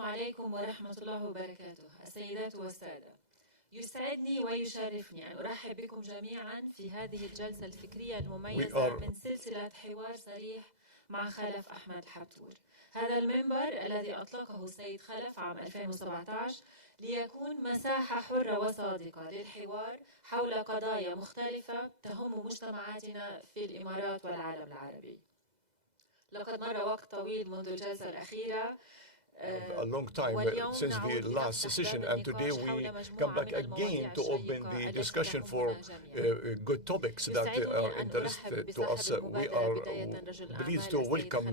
السلام عليكم ورحمة الله وبركاته. السيدات والسادة، يسعدني ويشرفني أن أرحب بكم جميعا في هذه الجلسة الفكرية المميزة من سلسلة حوار صريح مع خلف أحمد الحبتور. هذا المنبر الذي أطلقه السيد خلف عام 2017 ليكون مساحة حرة وصادقة للحوار حول قضايا مختلفة تهم مجتمعاتنا في الإمارات والعالم العربي. لقد مر وقت طويل منذ الجلسة الأخيرة, a long time since the last session, and today we come back again to open the discussion for good topics that are interested to us. We are pleased to welcome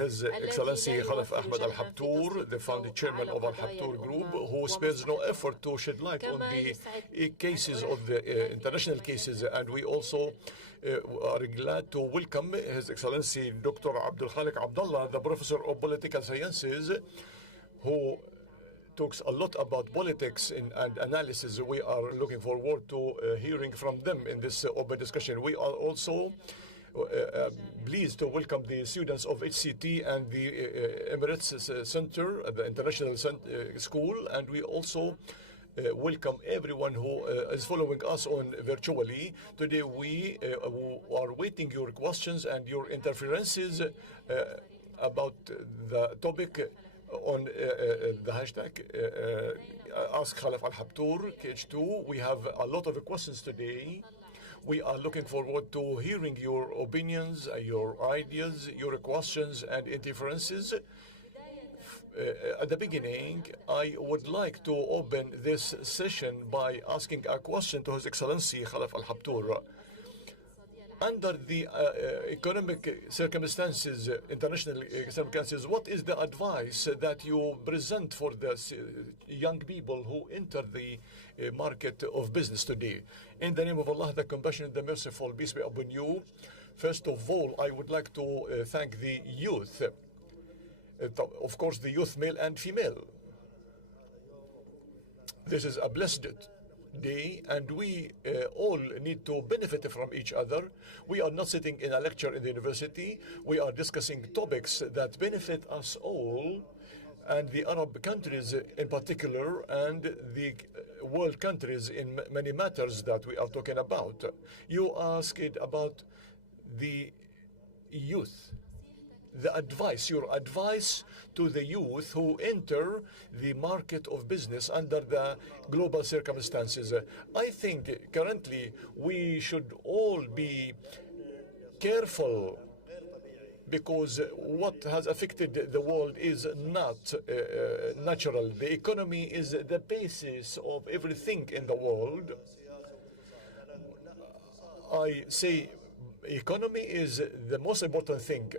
His Excellency Khalaf Ahmad Al Habtoor, the founding chairman of Al Habtoor Group, who spares no effort to shed light on the cases of the international cases. And we also are glad to welcome His Excellency Dr. Abdul Khalik Abdullah, the Professor of Political Sciences, who talks a lot about politics and analysis. We are looking forward to hearing from them in this open discussion. We are also pleased to welcome the students of HCT and the Emirates Center, the International School, and we also welcome everyone who is following us on virtually. Today we are waiting your questions and your interferences about the topic on the hashtag Ask Khalaf Al Habtoor KH2. We have a lot of questions today. We are looking forward to hearing your opinions, your ideas, your questions and interferences. At the beginning, I would like to open this session by asking a question to His Excellency Khalaf Al Habtoor. Under the economic circumstances, international circumstances, what is the advice that you present for the young people who enter the market of business today? In the name of Allah, the compassionate, the merciful, peace be upon you. First of all, I would like to thank the youth. Of course, the youth, male and female. This is a blessed day, and we all need to benefit from each other. We are not sitting in a lecture in the university. We are discussing topics that benefit us all, and the Arab countries in particular, and the world countries in many matters that we are talking about. You asked about the youth. The advice, your advice to the youth who enter the market of business under the global circumstances. I think currently we should all be careful, because what has affected the world is not natural. The economy is the basis of everything in the world. I say economy is the most important thing.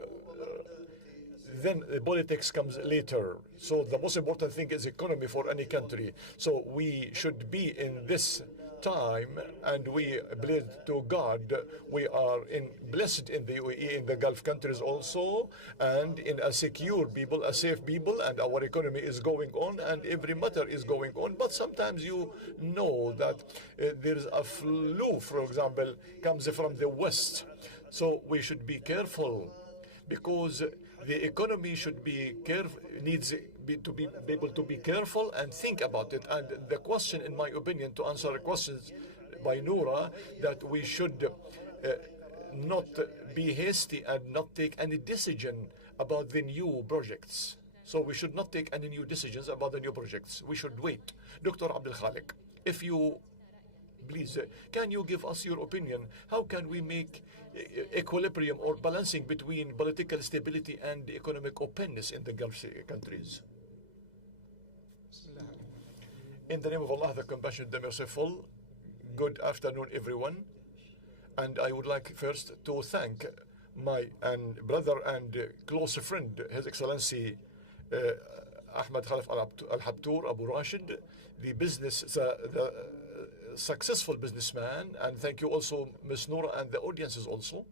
Then politics comes later. So the most important thing is economy for any country. So we should be in this time, and we bless to God. We are blessed in the UAE, in the Gulf countries also, and in a secure people, a safe people, and our economy is going on, and every matter is going on. But sometimes you know that there is a flu, for example, comes from the West. So we should be careful, because the economy should be careful, needs to be able to be careful and think about it. And the question, in my opinion, to answer questions by Noura, that we should not be hasty and not take any decision about the new projects. So we should not take any new decisions about the new projects. We should wait. Dr. Abdul Khalik, if you please, can you give us your opinion? How can we make equilibrium or balancing between political stability and economic openness in the Gulf countries? In the name of Allah, the compassionate, the merciful, good afternoon, everyone. And I would like first to thank my brother and close friend, His Excellency Ahmad Khalaf Al Habtoor Abu Rashid, the successful businessman, and thank you also Ms. Noura and the audiences also.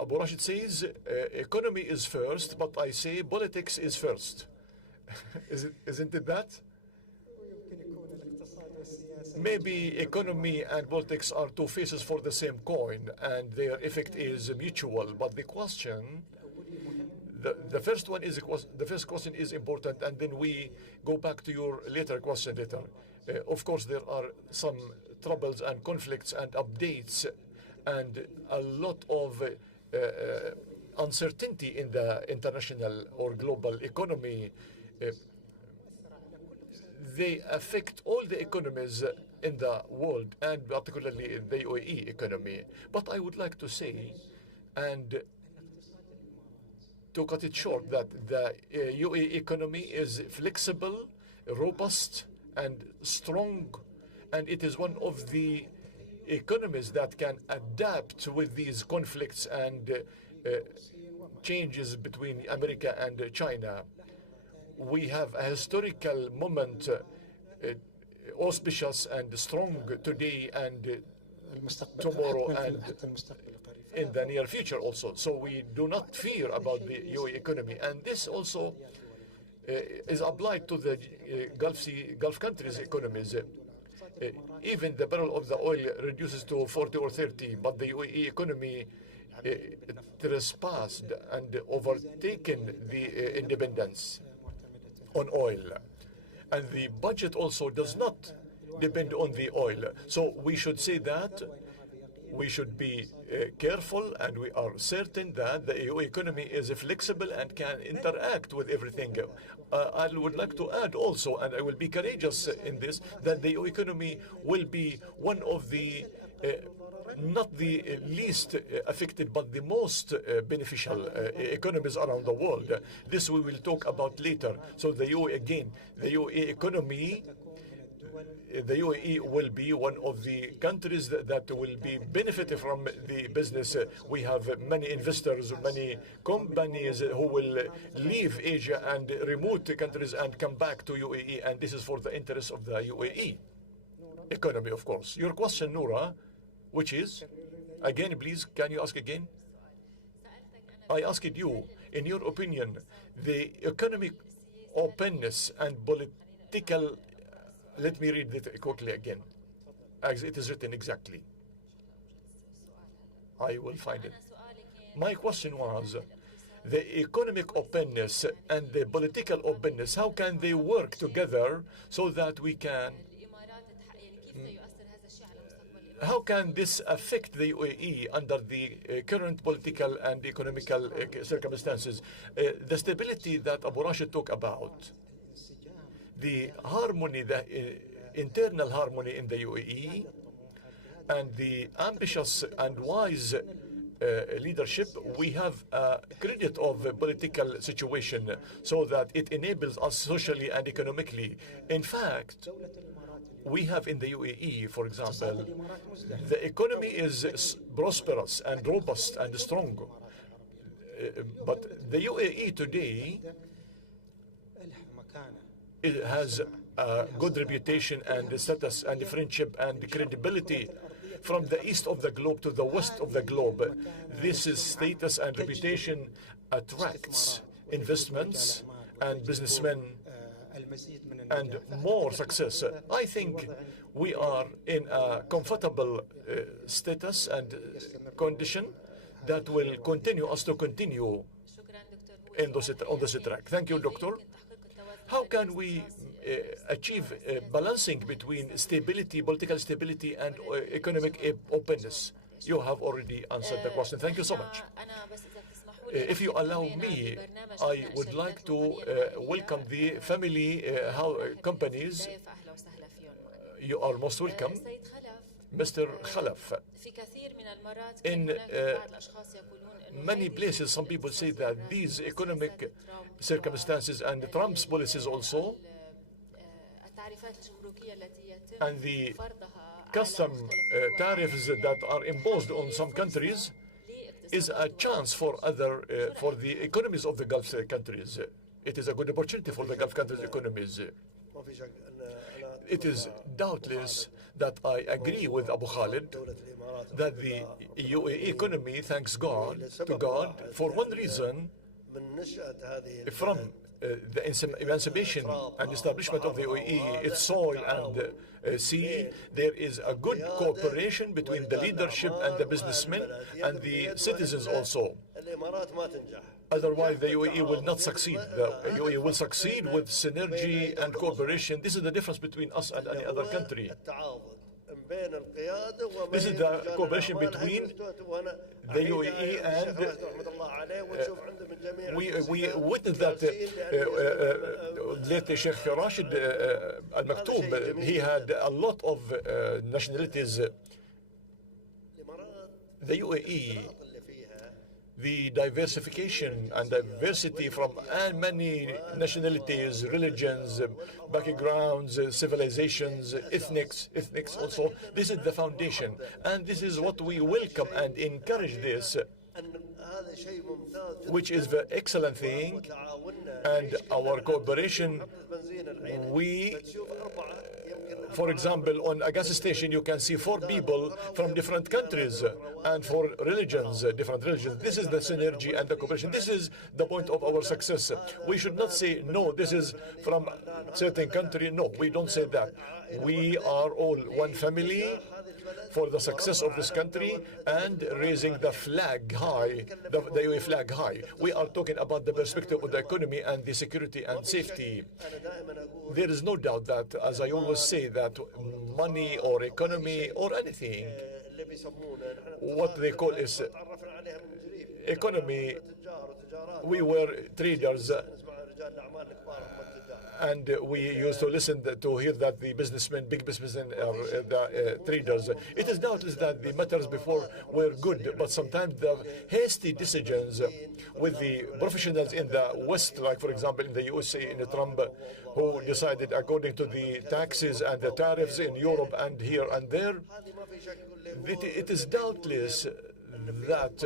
Abu Rashid says economy is first, but I say politics is first. Isn't it that? Maybe economy and politics are two faces for the same coin, and their effect is mutual. But the question the first one is the first question is important, and then we go back to your later question later. Of course, there are some troubles and conflicts and updates, and a lot of uncertainty in the international or global economy. They affect all the economies in the world, and particularly the UAE economy. But I would like to say, and to cut it short, that the UAE economy is flexible, robust, and strong, and it is one of the economies that can adapt with these conflicts and changes between America and China. We have a historical moment, auspicious and strong today and tomorrow and in the near future also. So we do not fear about the UAE economy. And this also is applied to the Gulf countries' economies. Even the barrel of the oil reduces to 40 or 30, but the UAE economy trespassed and overtaken the independence on oil. And the budget also does not depend on the oil. So we should say that we should be careful, and we are certain that the EU economy is flexible and can interact with everything. I would like to add also, and I will be courageous in this, that the EU economy will be one of the not the least affected, but the most beneficial economies around the world. This we will talk about later. So the UAE, again, the UAE economy, the UAE will be one of the countries that will be benefiting from the business. We have many investors, many companies who will leave Asia and remote countries and come back to UAE, and this is for the interest of the UAE economy, of course. Your question, Noura, which is, again, please, can you ask again? I asked you, in your opinion, the economic openness and political, let me read it quickly again, as it is written exactly. I will find it. My question was, the economic openness and the political openness, how can they work together so that we can how can this affect the UAE under the current political and economical circumstances? The stability that Abu Rashid talked about, the harmony, the internal harmony in the UAE, and the ambitious and wise leadership, we have a credit of a political situation so that it enables us socially and economically. In fact, we have in the UAE, for example, the economy is prosperous and robust and strong. But the UAE today, it has a good reputation and status and friendship and credibility from the east of the globe to the west of the globe. This is status and reputation attracts investments and businessmen and more success. I think we are in a comfortable status and condition that will continue us to continue on this track. Thank you, Doctor. How can we achieve balancing between stability, political stability, and economic openness? You have already answered the question. Thank you so much. If you allow me, I would like to welcome the family companies. You are most welcome. Mr. Khalaf, in many places, some people say that these economic circumstances and Trump's policies also, and the custom tariffs that are imposed on some countries, is a chance for for the economies of the Gulf countries. It is a good opportunity for the Gulf countries' economies. It is doubtless that I agree with Abu Khalid that the UAE economy, thanks God, for one reason, from the emancipation and establishment of the UAE, its soil and sea, there is a good cooperation between the leadership and the businessmen and the citizens also. Otherwise, the UAE will not succeed. The UAE will succeed with synergy and cooperation. This is the difference between us and any other country. This is the cooperation between the UAE and we witnessed that late Sheikh Rashid Al Maktoum, he had a lot of nationalities. The UAE, the diversification and diversity from many nationalities, religions, backgrounds, civilizations, ethnics also. This is the foundation, and this is what we welcome and encourage this, which is the excellent thing. And our cooperation, for example, on a gas station, you can see 4 people from different countries and 4 religions, different religions. This is the synergy and the cooperation. This is the point of our success. We should not say, no, this is from a certain country. No, we don't say that. We are all one family for the success of this country and raising the flag high, the UAE flag high. We are talking about the perspective of the economy and the security and safety. There is no doubt that, as I always say, that money or economy or anything, what they call is economy, we were traders, and we used to listen to hear that the businessmen, big businessmen are the traders. It is doubtless that the matters before were good, but sometimes the hasty decisions with the professionals in the West, like for example in the USA, in Trump, who decided according to the taxes and the tariffs in Europe and here and there, it is doubtless that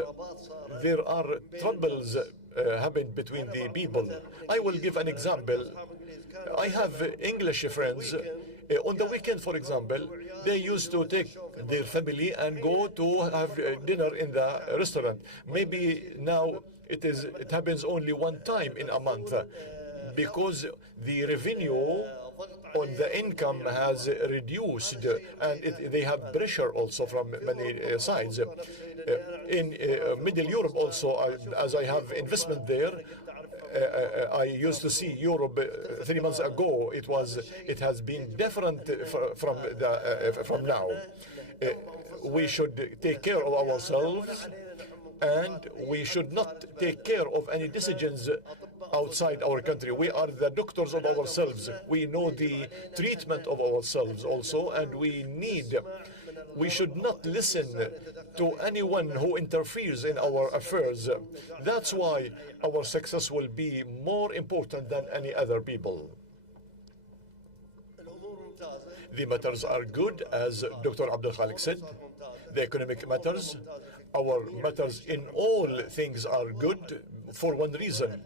there are troubles happened between the people. I will give an example. I have English friends. On the weekend, for example, they used to take their family and go to have dinner in the restaurant. Maybe now it happens only one time in a month, because the revenue on the income has reduced, and they have pressure also from many sides. In Middle Europe also, as I have investment there, I used to see Europe 3 months ago. It has been different from now. We should take care of ourselves, and we should not take care of any decisions outside our country. We are the doctors of ourselves. We know the treatment of ourselves also, and we should not listen to anyone who interferes in our affairs. That's why our success will be more important than any other people. The matters are good, as Dr. Abdul Khalik said. The economic matters, our matters in all things are good for one reason.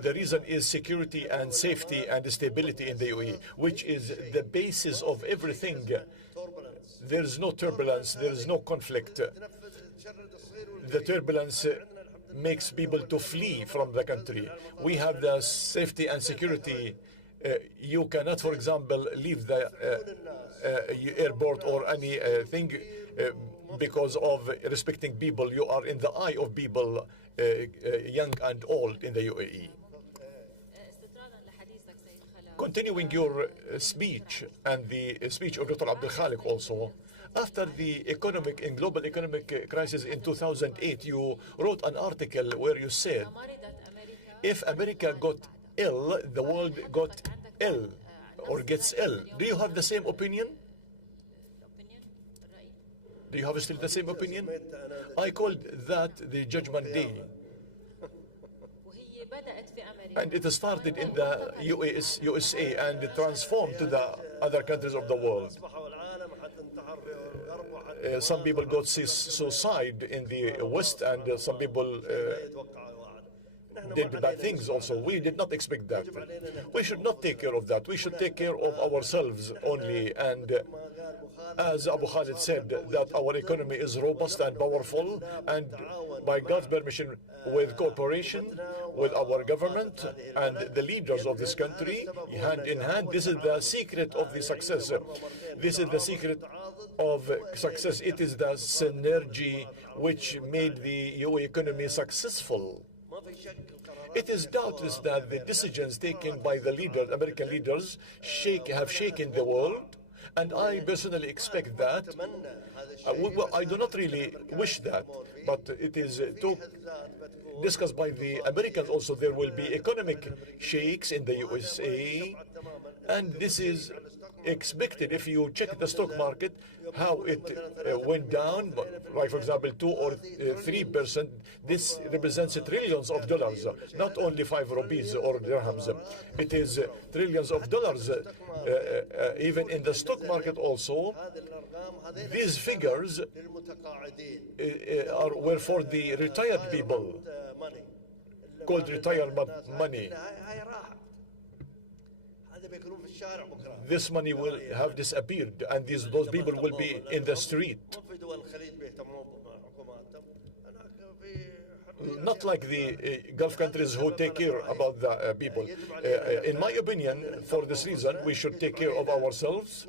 The reason is security and safety and stability in the UAE, which is the basis of everything. There is no turbulence, there is no conflict. The turbulence makes people to flee from the country. We have the safety and security. You cannot, for example, leave the airport or anything because of respecting people. You are in the eye of people, young and old in the UAE. Continuing your speech and the speech of Dr. Abdul Khalik also, after the global economic crisis in 2008, you wrote an article where you said, if America got ill, the world got ill or gets ill. Do you have the same opinion? Do you have still the same opinion? I called that the Judgment Day. And it started in the USA and it transformed to the other countries of the world. Some people got suicide in the West, and some people did bad things also. We did not expect that. We should not take care of that. We should take care of ourselves only. And as Abu Khalid said, that our economy is robust and powerful, and by God's permission, with cooperation with our government and the leaders of this country, hand in hand, this is the secret of the success. This is the secret of success. It is the synergy which made the UAE economy successful. It is doubtless that the decisions taken by the American leaders have shaken the world, and I personally expect that. I do not really wish that, but it is discussed by the Americans also. There will be economic shakes in the USA, and this is expected. If you check the stock market, how it went down, like for example 2 or 3%, this represents trillions of dollars, not only 5 rupees or dirhams. It is trillions of dollars, even in the stock market also. These figures were for the retired people, called retirement money. This money will have disappeared, and those people will be in the street. Not like the Gulf countries who take care about the people. In my opinion, for this reason, we should take care of ourselves.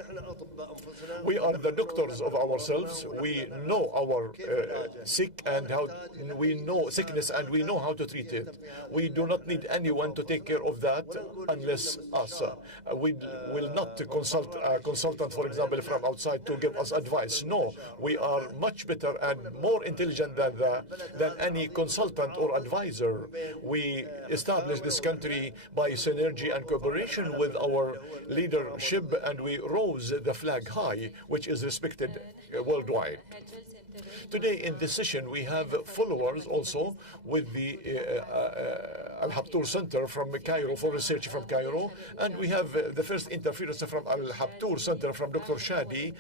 We are the doctors of ourselves. We know our sick and how we know sickness, and we know how to treat it. We do not need anyone to take care of that unless us. We will not consult a consultant, for example, from outside to give us advice. No, we are much better and more intelligent than any consultant or advisor. We established this country by synergy and cooperation with our leadership, and we rose the flag high, which is respected worldwide. Today in this session we have followers also with the Al Habtoor Center from Cairo, for research from Cairo, and we have the first interference from Al Habtoor Center from Dr. Shadi,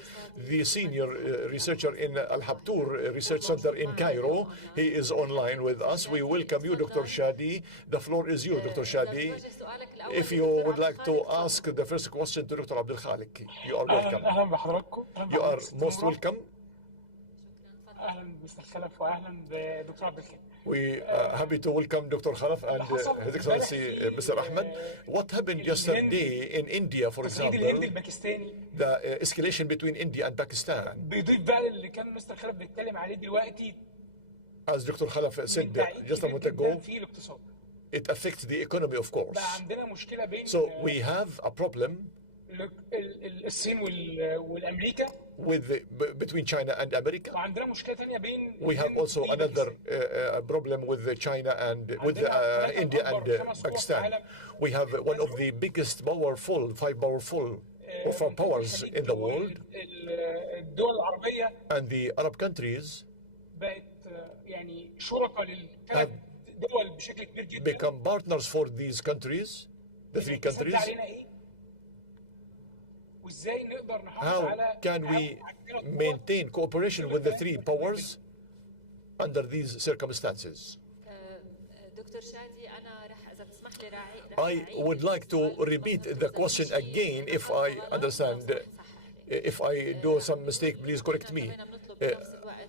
the senior researcher in Al Habtoor Research Center in Cairo. He is online with us. We welcome you, Dr. Shadi. The floor is yours, Dr. Shadi. If you would like to ask the first question to Dr. Abdul Khalik, you are welcome. You are most welcome. We are happy to welcome Dr. Khalaf and His Excellency Mr. Ahmed. What happened yesterday in India, for example, the escalation between India and Pakistan, as Dr. Khalaf said just a moment ago, it affects the economy, of course. So we have a problem between China and America. We have also another problem with China and with India and Pakistan. We have one of the biggest five powerful powers in the world, and the Arab countries have become partners for these countries, the three countries. How can we maintain cooperation with the three powers under these circumstances? I would like to repeat the question again, if I understand. If I do some mistake, please correct me.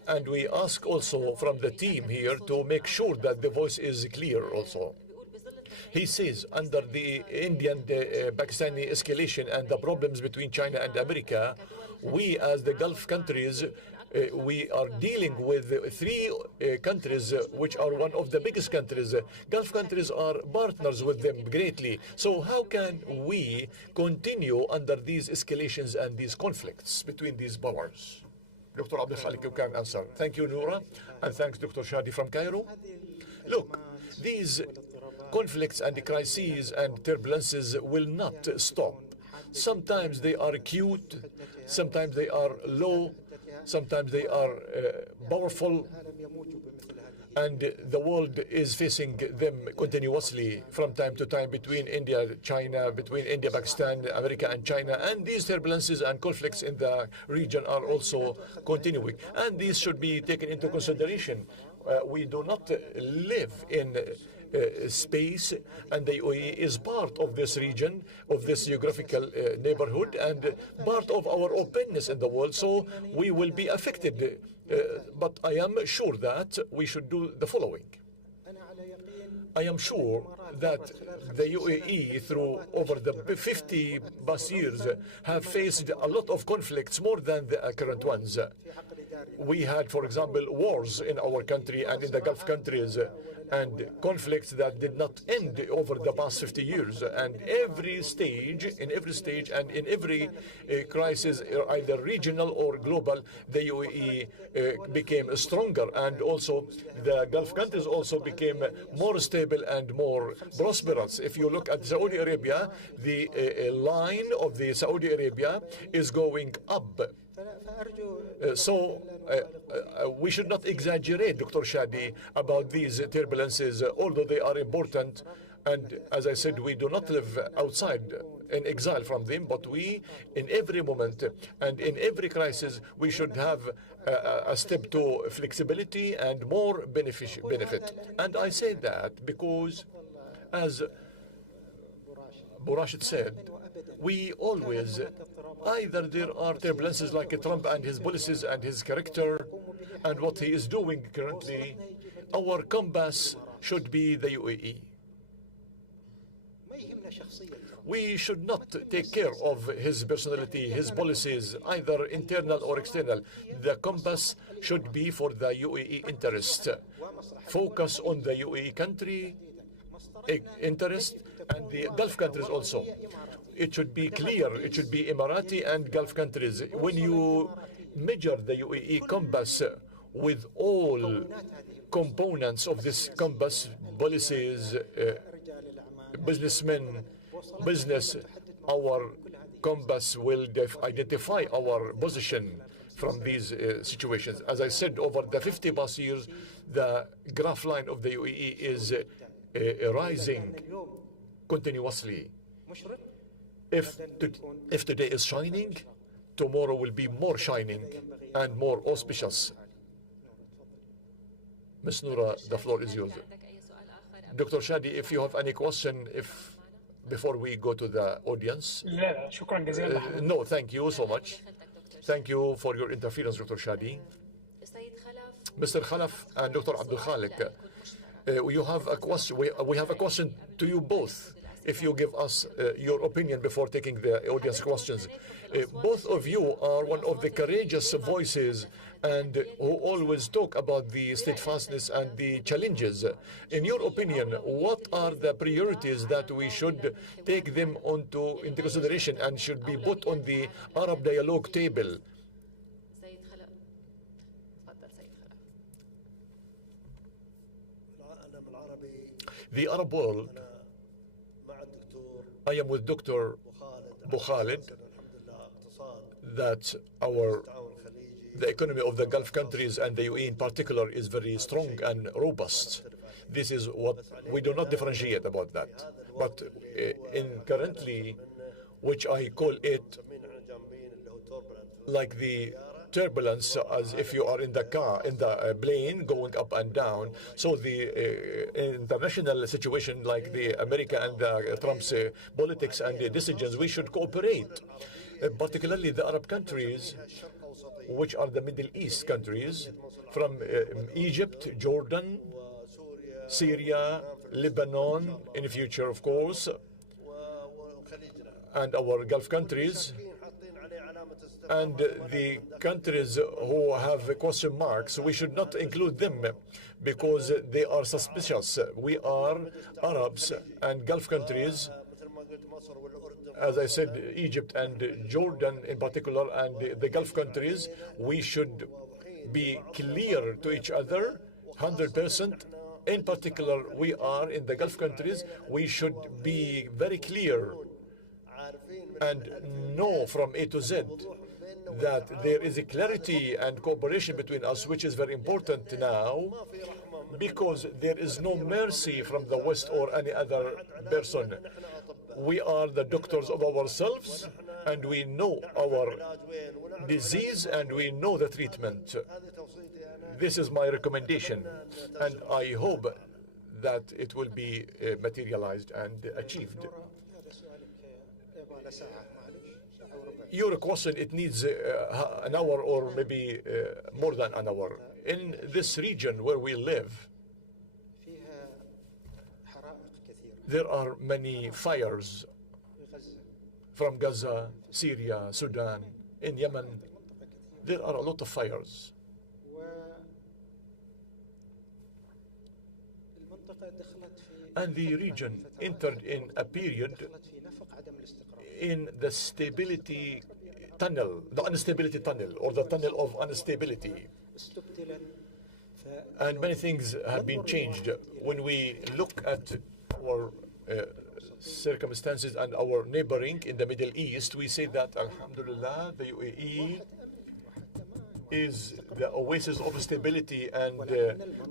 And we ask also from the team here to make sure that the voice is clear also. He says, under the Indian-Pakistani escalation and the problems between China and America, we as the Gulf countries, we are dealing with three countries which are one of the biggest countries. Gulf countries are partners with them greatly. So how can we continue under these escalations and these conflicts between these powers? Dr. Abdul Khalik, you can answer. Thank you, Noura, and thanks, Dr. Shadi from Cairo. Look, these conflicts and crises and turbulences will not stop. Sometimes they are acute, sometimes they are low, sometimes they are powerful, and the world is facing them continuously from time to time between India, China, between India, Pakistan, America and China, and these turbulences and conflicts in the region are also continuing, and these should be taken into consideration. We do not live in space, and the UAE is part of this region, of this geographical neighborhood, and part of our openness in the world, so we will be affected. But I am sure that we should do the following. I am sure that the UAE, through over the 50 past years, have faced a lot of conflicts, more than the current ones. We had, for example, wars in our country and in the Gulf countries, and conflicts that did not end over the past 50 years. And in every stage and in every crisis, either regional or global, the UAE became stronger, and also the Gulf countries also became more stable and more prosperous. If you look at Saudi Arabia, the line of the Saudi Arabia is going up. So we should not exaggerate, Dr. Shadi, about these turbulences, although they are important. And as I said, we do not live outside in exile from them, but we, in every moment and in every crisis, we should have a step to flexibility and more benefit. And I say that because, as Burashid said, we always, either there are turbulences like Trump and his policies and his character and what he is doing currently, our compass should be the UAE. We should not take care of his personality, his policies, either internal or external. The compass should be for the UAE interest. Focus on the UAE country interest and the Gulf countries also. It should be clear, it should be Emirati and Gulf countries. When you measure the UAE compass with all components of this compass, policies, businessmen, business, our compass will identify our position from these situations. As I said, over the 50 past years, the graph line of the UAE is rising continuously. If today is shining, tomorrow will be more shining and more auspicious. Ms. Noura, the floor is yours. Dr. Shadi, if you have any question, before we go to the audience. No, thank you so much. Thank you for your interference, Dr. Shadi. Mr. Khalaf and Dr. Abdul Khalik, you have a question. We have a question to you both. If you give us your opinion before taking the audience questions. Both of you are one of the courageous voices and who always talk about the steadfastness and the challenges. In your opinion, what are the priorities that we should take them into consideration and should be put on the Arab dialogue table? The Arab world, I am with Dr. Khalid, that the economy of the Gulf countries and the UAE in particular is very strong and robust. This is what we do not differentiate about that. But currently, which I call it like the turbulence, as if you are in the car, in the plane going up and down. So the international situation like the America and Trump's politics and the decisions, we should cooperate. Particularly the Arab countries, which are the Middle East countries, from Egypt, Jordan, Syria, Lebanon, in the future, of course, and our Gulf countries, and the countries who have question marks. We should not include them because they are suspicious. We are Arabs and Gulf countries, as I said, Egypt and Jordan in particular, and the Gulf countries. We should be clear to each other, 100%. In particular, we are in the Gulf countries. We should be very clear and know from A to Z that there is a clarity and cooperation between us, which is very important now, because there is no mercy from the West or any other person. We are the doctors of ourselves, and we know our disease, and we know the treatment. This is my recommendation, and I hope that it will be materialized and achieved. Your question, it needs an hour or maybe more than an hour. In this region where we live, There are many fires from Gaza, Syria, Sudan, in Yemen. There are a lot of fires. And the region entered in a period in the stability tunnel, the instability tunnel, or the tunnel of instability. And many things have been changed. When we look at our circumstances and our neighboring in the Middle East, we say that, Alhamdulillah, the UAE is the oasis of stability and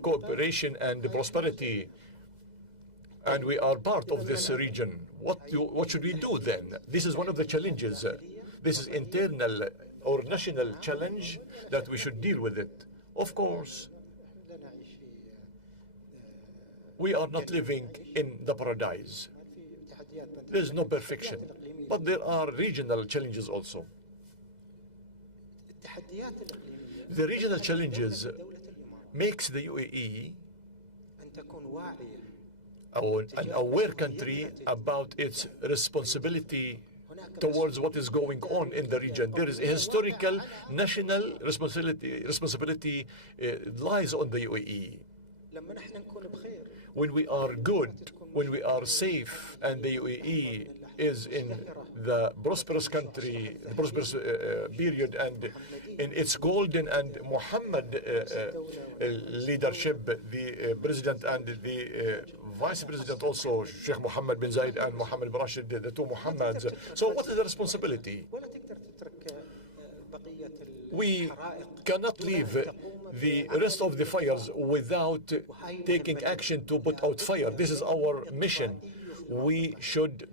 cooperation and prosperity. And we are part of this region. What should we do then? This is one of the challenges. This is internal or national challenge that we should deal with it. Of course, we are not living in the paradise. There is no perfection, but there are regional challenges also. The regional challenges makes the UAE an aware country about its responsibility towards what is going on in the region. There is a historical national responsibility lies on the UAE. When we are good, when we are safe, and the UAE is in the prosperous country, the prosperous period, and in its golden and Muhammad leadership, the president and the vice president also, Sheikh Mohammed bin Zayed and Mohammed bin Rashid, the two Muhammads. So what is the responsibility? We cannot leave the rest of the fires without taking action to put out fire. This is our mission. We should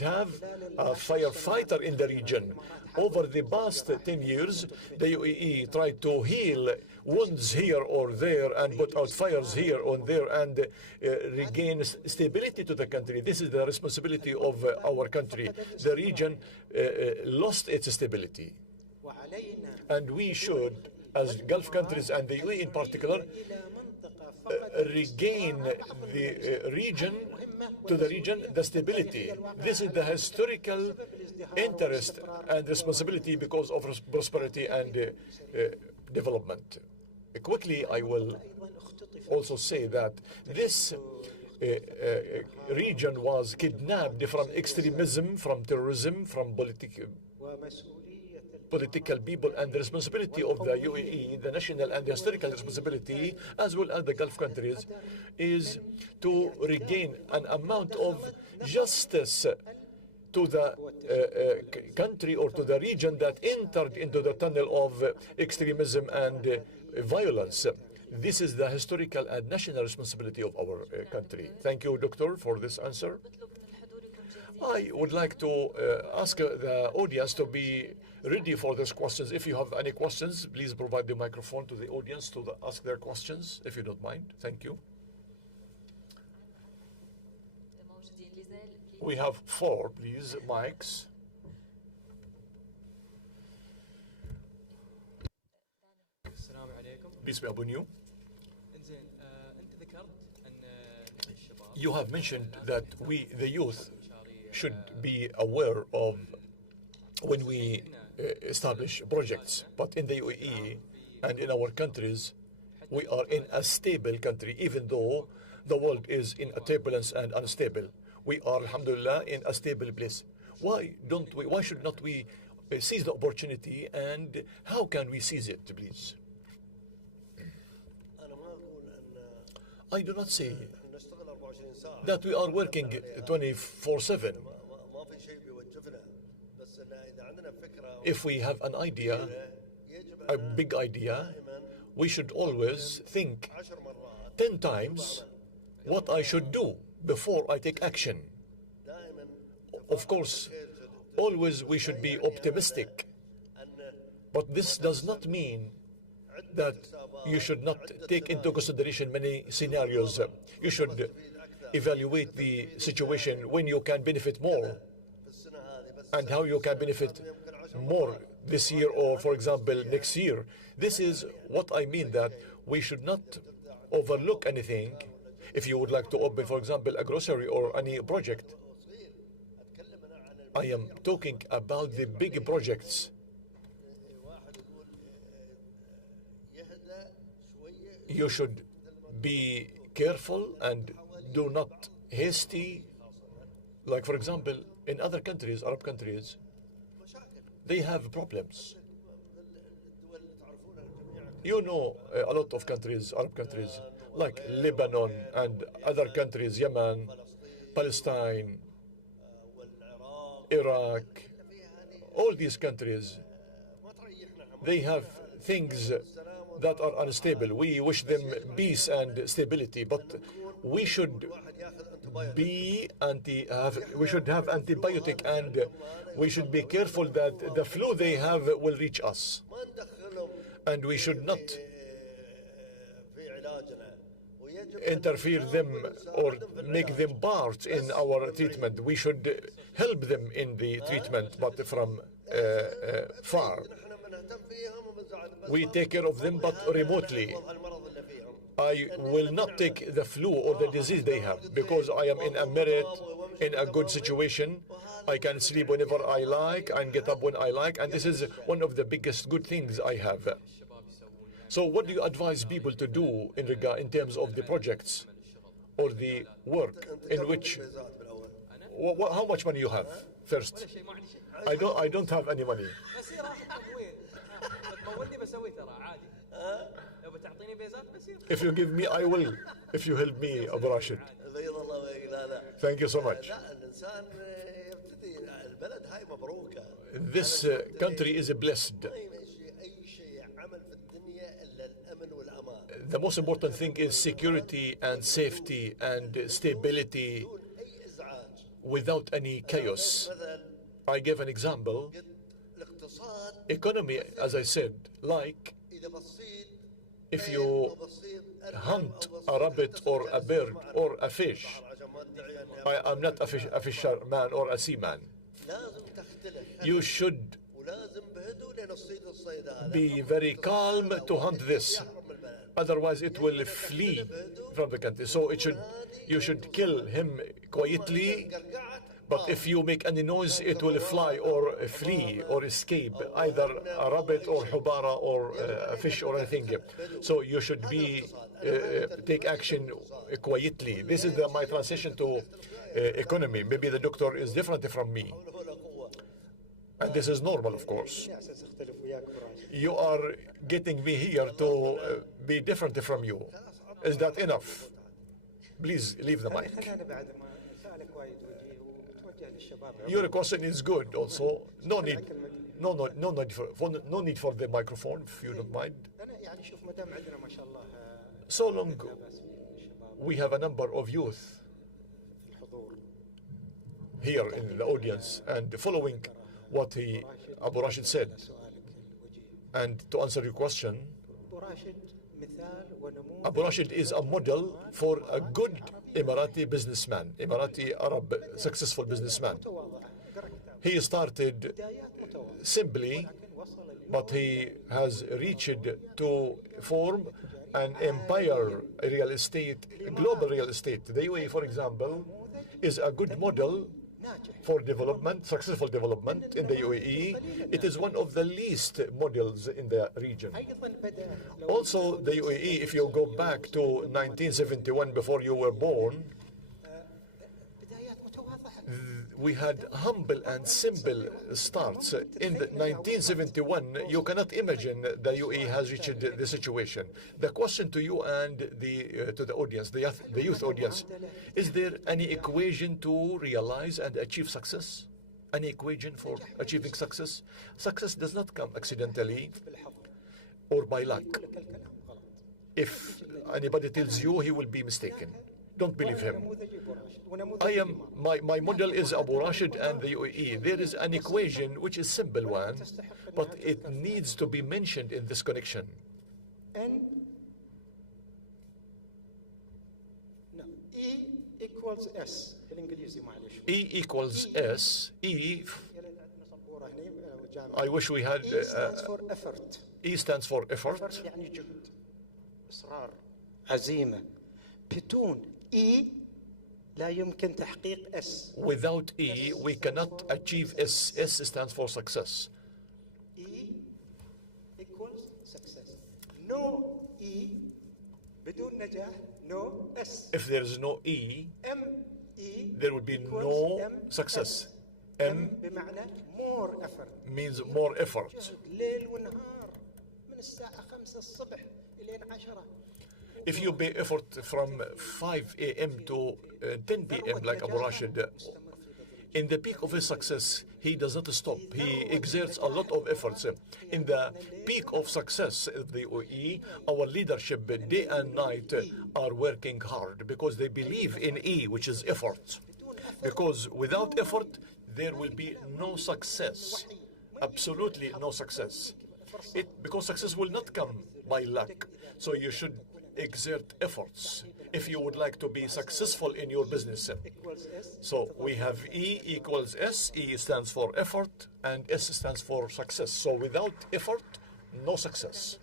have a firefighter in the region. Over the past 10 years, the UAE tried to heal wounds here or there and put out fires here or there and regain stability to the country. This is the responsibility of our country. The region lost its stability. And we should, as Gulf countries and the UAE in particular, regain the region, the stability. This is the historical interest and responsibility because of prosperity and development. Quickly, I will also say that this region was kidnapped from extremism, from terrorism, from political people, and the responsibility of the UAE, the national and the historical responsibility, as well as the Gulf countries, is to regain an amount of justice to the country or to the region that entered into the tunnel of extremism and violence. This is the historical and national responsibility of our country. Thank you, Doctor, for this answer. I would like to ask the audience to be ready for these questions. If you have any questions, please provide the microphone to the audience to ask their questions, if you don't mind. Thank you. We have 4, please, mics. Peace be upon you. You have mentioned that we, the youth, should be aware of when we establish projects. But in the UAE and in our countries, we are in a stable country, even though the world is in a turbulence and unstable. We are, alhamdulillah, in a stable place. Why should not we seize the opportunity, and how can we seize it, please? I do not say that we are working 24/7. If we have an idea, a big idea, we should always think 10 times what I should do before I take action. Of course, always we should be optimistic, but this does not mean that you should not take into consideration many scenarios. You should evaluate the situation when you can benefit more and how you can benefit more this year or, for example, next year. This is what I mean, that we should not overlook anything. If you would like to open, for example, a grocery or any project, I am talking about the big projects. You should be careful and do not hasty. Like, for example, in other countries, Arab countries, they have problems. You know, a lot of countries, Arab countries, like Lebanon and other countries, Yemen, Palestine, Iraq, all these countries, they have things that are unstable. We wish them peace and stability, but we should we should have antibiotic, and we should be careful that the flu they have will reach us. And we should not interfere them or make them part in our treatment. We should help them in the treatment, but from far. We take care of them, but remotely. I will not take the flu or the disease they have, because I am in a merit, in a good situation. I can sleep whenever I like and get up when I like, and this is one of the biggest good things I have. So what do you advise people to do in terms of the projects or the work in which, how much money you have first? I don't have any money. If you give me, I will. If you help me, Abu Rashid. Thank you so much. This country is blessed. The most important thing is security and safety and stability without any chaos. I gave an example. Economy, as I said, like if you hunt a rabbit or a bird or a fish. I'm not a fisherman or a seaman. You should be very calm to hunt this. Otherwise, it will flee from the country. So you should kill him quietly. But if you make any noise, it will fly or flee or escape, either a rabbit or hubara or a fish or anything. So you should take action quietly. This is my transition to economy. Maybe the doctor is different from me. And this is normal, of course. You are getting me here to be different from you. Is that enough? Please leave the mic. Your question is good also. No need for the microphone, if you don't mind. So long we have a number of youth here in the audience, and following what Abu Rashid said, and to answer your question, Abu Rashid is a model for a good Emirati businessman, Emirati Arab successful businessman. He started simply, but he has reached to form an empire real estate, global real estate. The UAE, for example, is a good model for development, successful development in the UAE. It is one of the least models in the region. Also, the UAE, if you go back to 1971, before you were born, we had humble and simple starts. In 1971, you cannot imagine the UAE has reached the situation. The question to you and to the audience, the youth audience, is there any equation to realize and achieve success? Any equation for achieving success? Success does not come accidentally or by luck. If anybody tells you, he will be mistaken. Don't believe him. My model is Abu Rashid and the UAE. There is an equation which is simple one, but it needs to be mentioned in this connection. E equals S. E equals S. E. I wish we had. E stands for effort. E stands for effort. يعني جهد. إصرار. عزيمة. بدون E لا يمكن تحقيق S. Without E, we cannot achieve S. S stands for success. E equals success. No E بدون نجاح, no S. If there is no E, M E there will be no success. M بمعنى more effort. means more effort. جهد ليل ونهار من الساعة 5 الصبح إلى 10. If you pay effort from 5 a.m. to 10 p.m. like Abu Rashid, in the peak of his success, he does not stop. He exerts a lot of efforts. In the peak of success of the OE, our leadership day and night are working hard because they believe in E, which is effort. Because without effort, there will be no success. Absolutely no success. Because success will not come by luck. So you should exert efforts if you would like to be successful in your business. So we have E equals S. E stands for effort and S stands for success. So without effort, no success.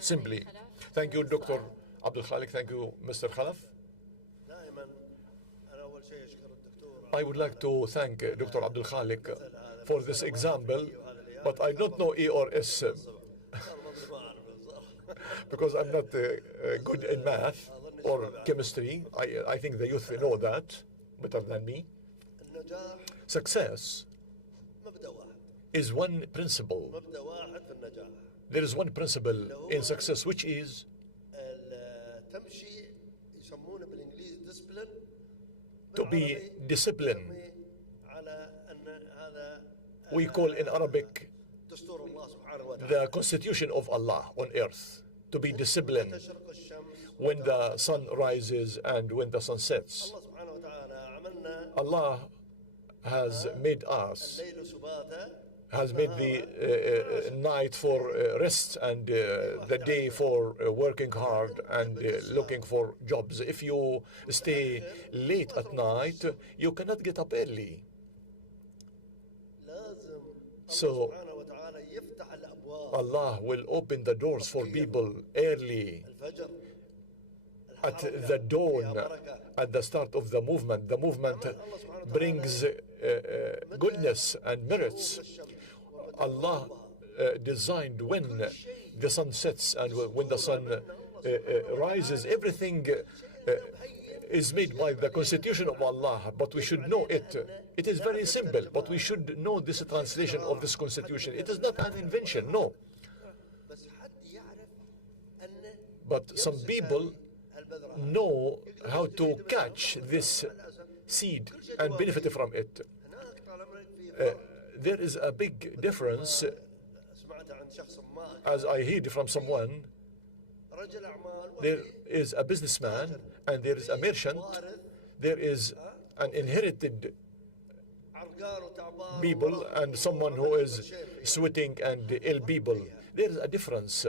Simply. Thank you, Dr. Abdul Khalik. Thank you, Mr. Khalaf. I would like to thank Dr. Abdul Khalik for this example, but I don't know E or S because I'm not good in math or chemistry. I think the youth know that better than me. Success is one principle. There is one principle in success, which is to be disciplined. We call in Arabic the constitution of Allah on earth, to be disciplined when the sun rises and when the sun sets. Allah has made us, has made the night for rest and the day for working hard and looking for jobs. If you stay late at night, you cannot get up early. So Allah will open the doors for people early at the dawn, at the start of the movement. The movement brings goodness and merits. Allah designed when the sun sets and when the sun rises. Everything is made by the constitution of Allah, but we should know it. It is very simple, but we should know this translation of this constitution. It is not an invention, no. But some people know how to catch this seed and benefit from it. There is a big difference, as I heard from someone. There is a businessman and there is a merchant. There is an inherited people and someone who is sweating and ill people. There is a difference.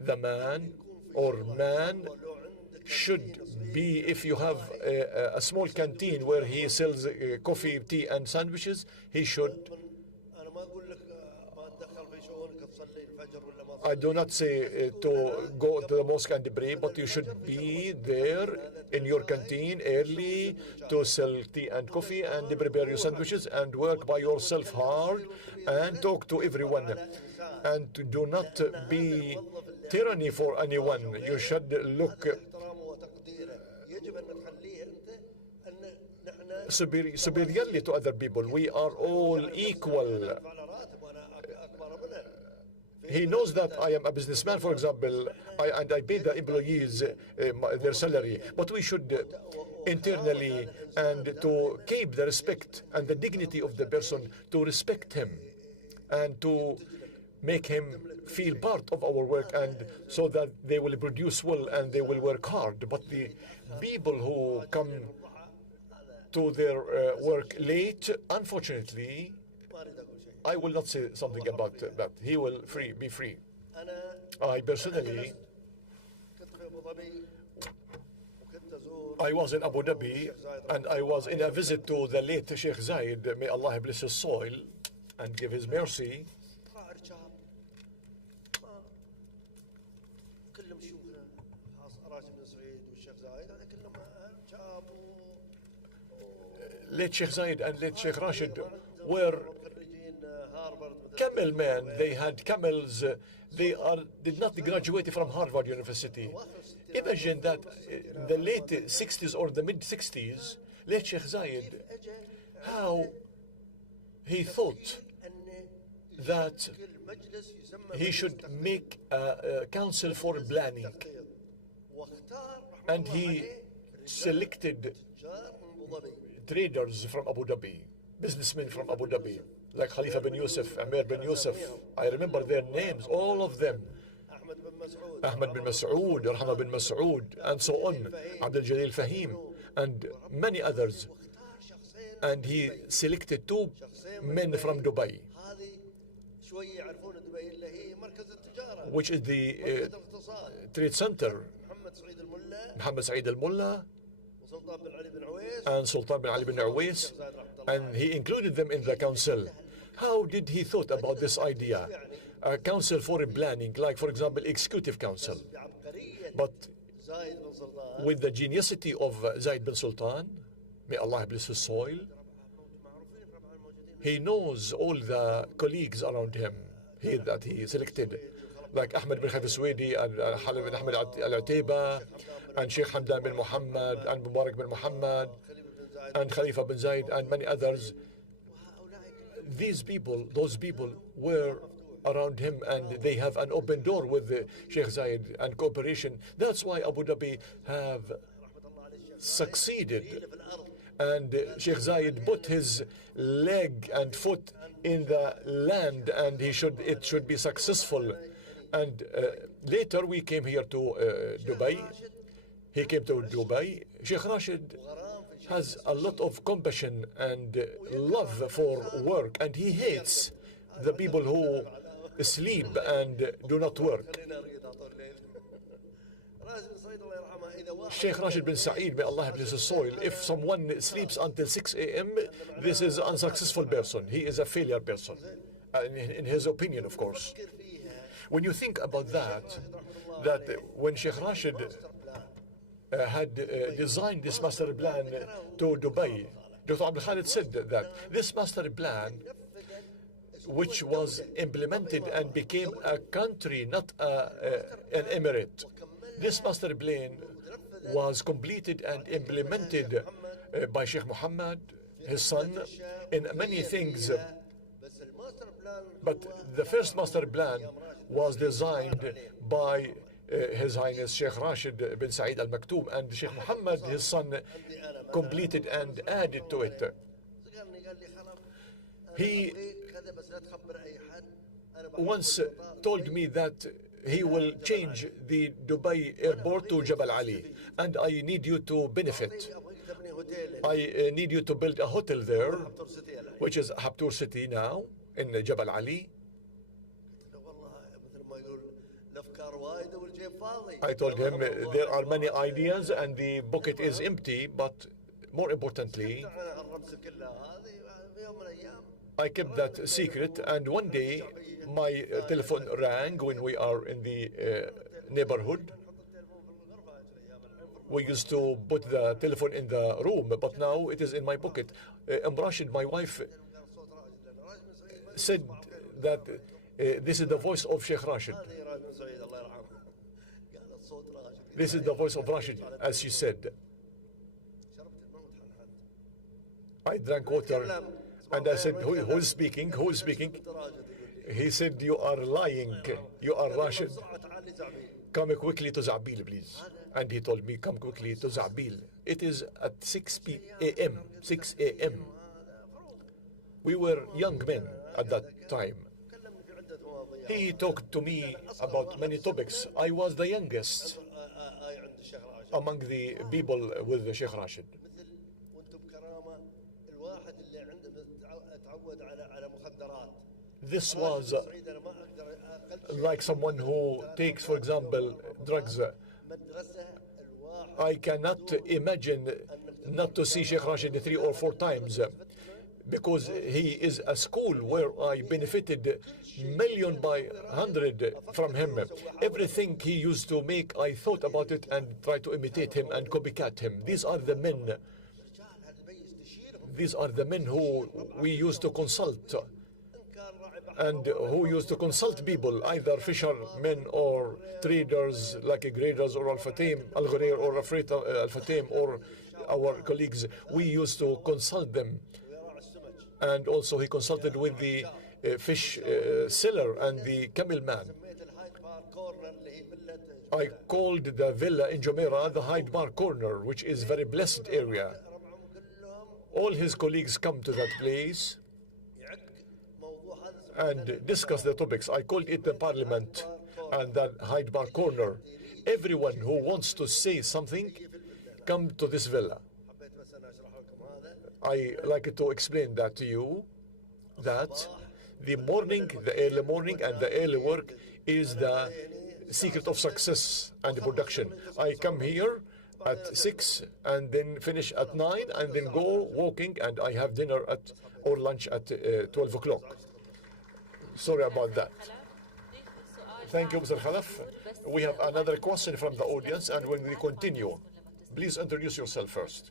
The man or man should be, if you have a small canteen where he sells coffee, tea and sandwiches, he should. I do not say to go to the mosque and pray, but you should be there in your canteen early to sell tea and coffee and prepare your sandwiches and work by yourself hard and talk to everyone. And do not be tyranny for anyone. You should look superiorly to other people. We are all equal. He knows that I am a businessman, for example, and I pay the employees their salary. But we should internally, and to keep the respect and the dignity of the person, to respect him and to make him feel part of our work, and so that they will produce well and they will work hard. But the people who come to their work late, unfortunately, I will not say something about that. He will be free. I personally, I was in Abu Dhabi and I was in a visit to the late Sheikh Zayed. May Allah bless his soul and give his mercy. late Sheikh Zayed and late Sheikh Rashid were camel men. They had camels. They did not graduate from Harvard University. Imagine that in the late 60s or the mid 60s, late Sheikh Zayed, how he thought that he should make a council for planning, and he selected traders from Abu Dhabi, businessmen from Abu Dhabi, like Khalifa bin Yusuf, Amir bin Yusuf. I remember their names, all of them. Ahmad bin Mas'ud, Rahma bin Mas'ud, and so on, Abdul Jalil Fahim, and many others. And he selected two men from Dubai, which is the trade center, Muhammad Saeed al-Mullah and Sultan bin Ali bin Awais, and he included them in the council. How did he thought about this idea? A council for planning, like for example, executive council. But with the geniusity of Zayed bin Sultan, may Allah bless his soul, he knows all the colleagues around him that he selected, like Ahmed bin Khalif al-Suwaidi and Khalid bin Ahmed al-Utayba and Sheikh Hamdan bin Muhammad and Mubarak bin Muhammad and Khalifa bin Zayed and many others. These people, those people were around him, and they have an open door with Sheikh Zayed and cooperation. That's why Abu Dhabi have succeeded, and Sheikh Zayed put his leg and foot in the land, and it should be successful. And later we came here to Dubai. He came to Dubai. Sheikh Rashid has a lot of compassion and love for work, and he hates the people who sleep and do not work. Sheikh Rashid bin Saeed, may Allah bless his soul, if someone sleeps until 6 a.m., this is an unsuccessful person. He is a failure person, in his opinion, of course. When you think about that when Sheikh Rashid had designed this master plan to Dubai, Dr. Abdul Khalid said that this master plan, which was implemented and became a country, not an emirate, this master plan was completed and implemented by Sheikh Muhammad, his son, in many things. But the first master plan was designed by His Highness Sheikh Rashid bin Saeed Al Maktoum, and Sheikh Muhammad, his son, completed and added to it. He once told me that he will change the Dubai airport to Jabal Ali, and I need you to benefit. I need you to build a hotel there, which is Habtoor City now, in Jabal Ali. I told him there are many ideas and the bucket is empty, but more importantly, I kept that secret, and one day my telephone rang when we are in the neighborhood. We used to put the telephone in the room, but now it is in my pocket. Rashid, my wife, said that this is the voice of Sheikh Rashid. This is the voice of Rashid, as she said. I drank water and I said, who is speaking? Who is speaking? He said, you are lying. You are Rashid. Come quickly to Zabil, please. And he told me, come quickly to Zabil. It is at 6 a.m. 6 a.m. We were young men at that time. He talked to me about many topics. I was the youngest among the people with Sheikh Rashid. This was like someone who takes, for example, drugs. I cannot imagine not to see Sheikh Rashid 3 or 4 times, because he is a school where I benefited million by 100 from him. Everything he used to make, I thought about it and tried to imitate him and copycat him. These are the men these are the men who we used to consult and who used to consult people, either fishermen or traders like Graders or Al-Fatim, Al-Ghurair or Al-Fatim or our colleagues. We used to consult them. And also he consulted with the fish seller and the camel man. I called the villa in Jumeirah the Hyde Park Corner, which is a very blessed area. All his colleagues come to that place and discuss the topics. I called it the Parliament and the Hyde Park Corner. Everyone who wants to say something, come to this villa. I like to explain that to you, that the morning, the early morning and the early work is the secret of success and production. I come here at 6 and then finish at 9 and then go walking, and I have dinner at or lunch at 12 o'clock. Sorry about that. Thank you, Mr. Khalaf. We have another question from the audience, and when we continue, please introduce yourself first.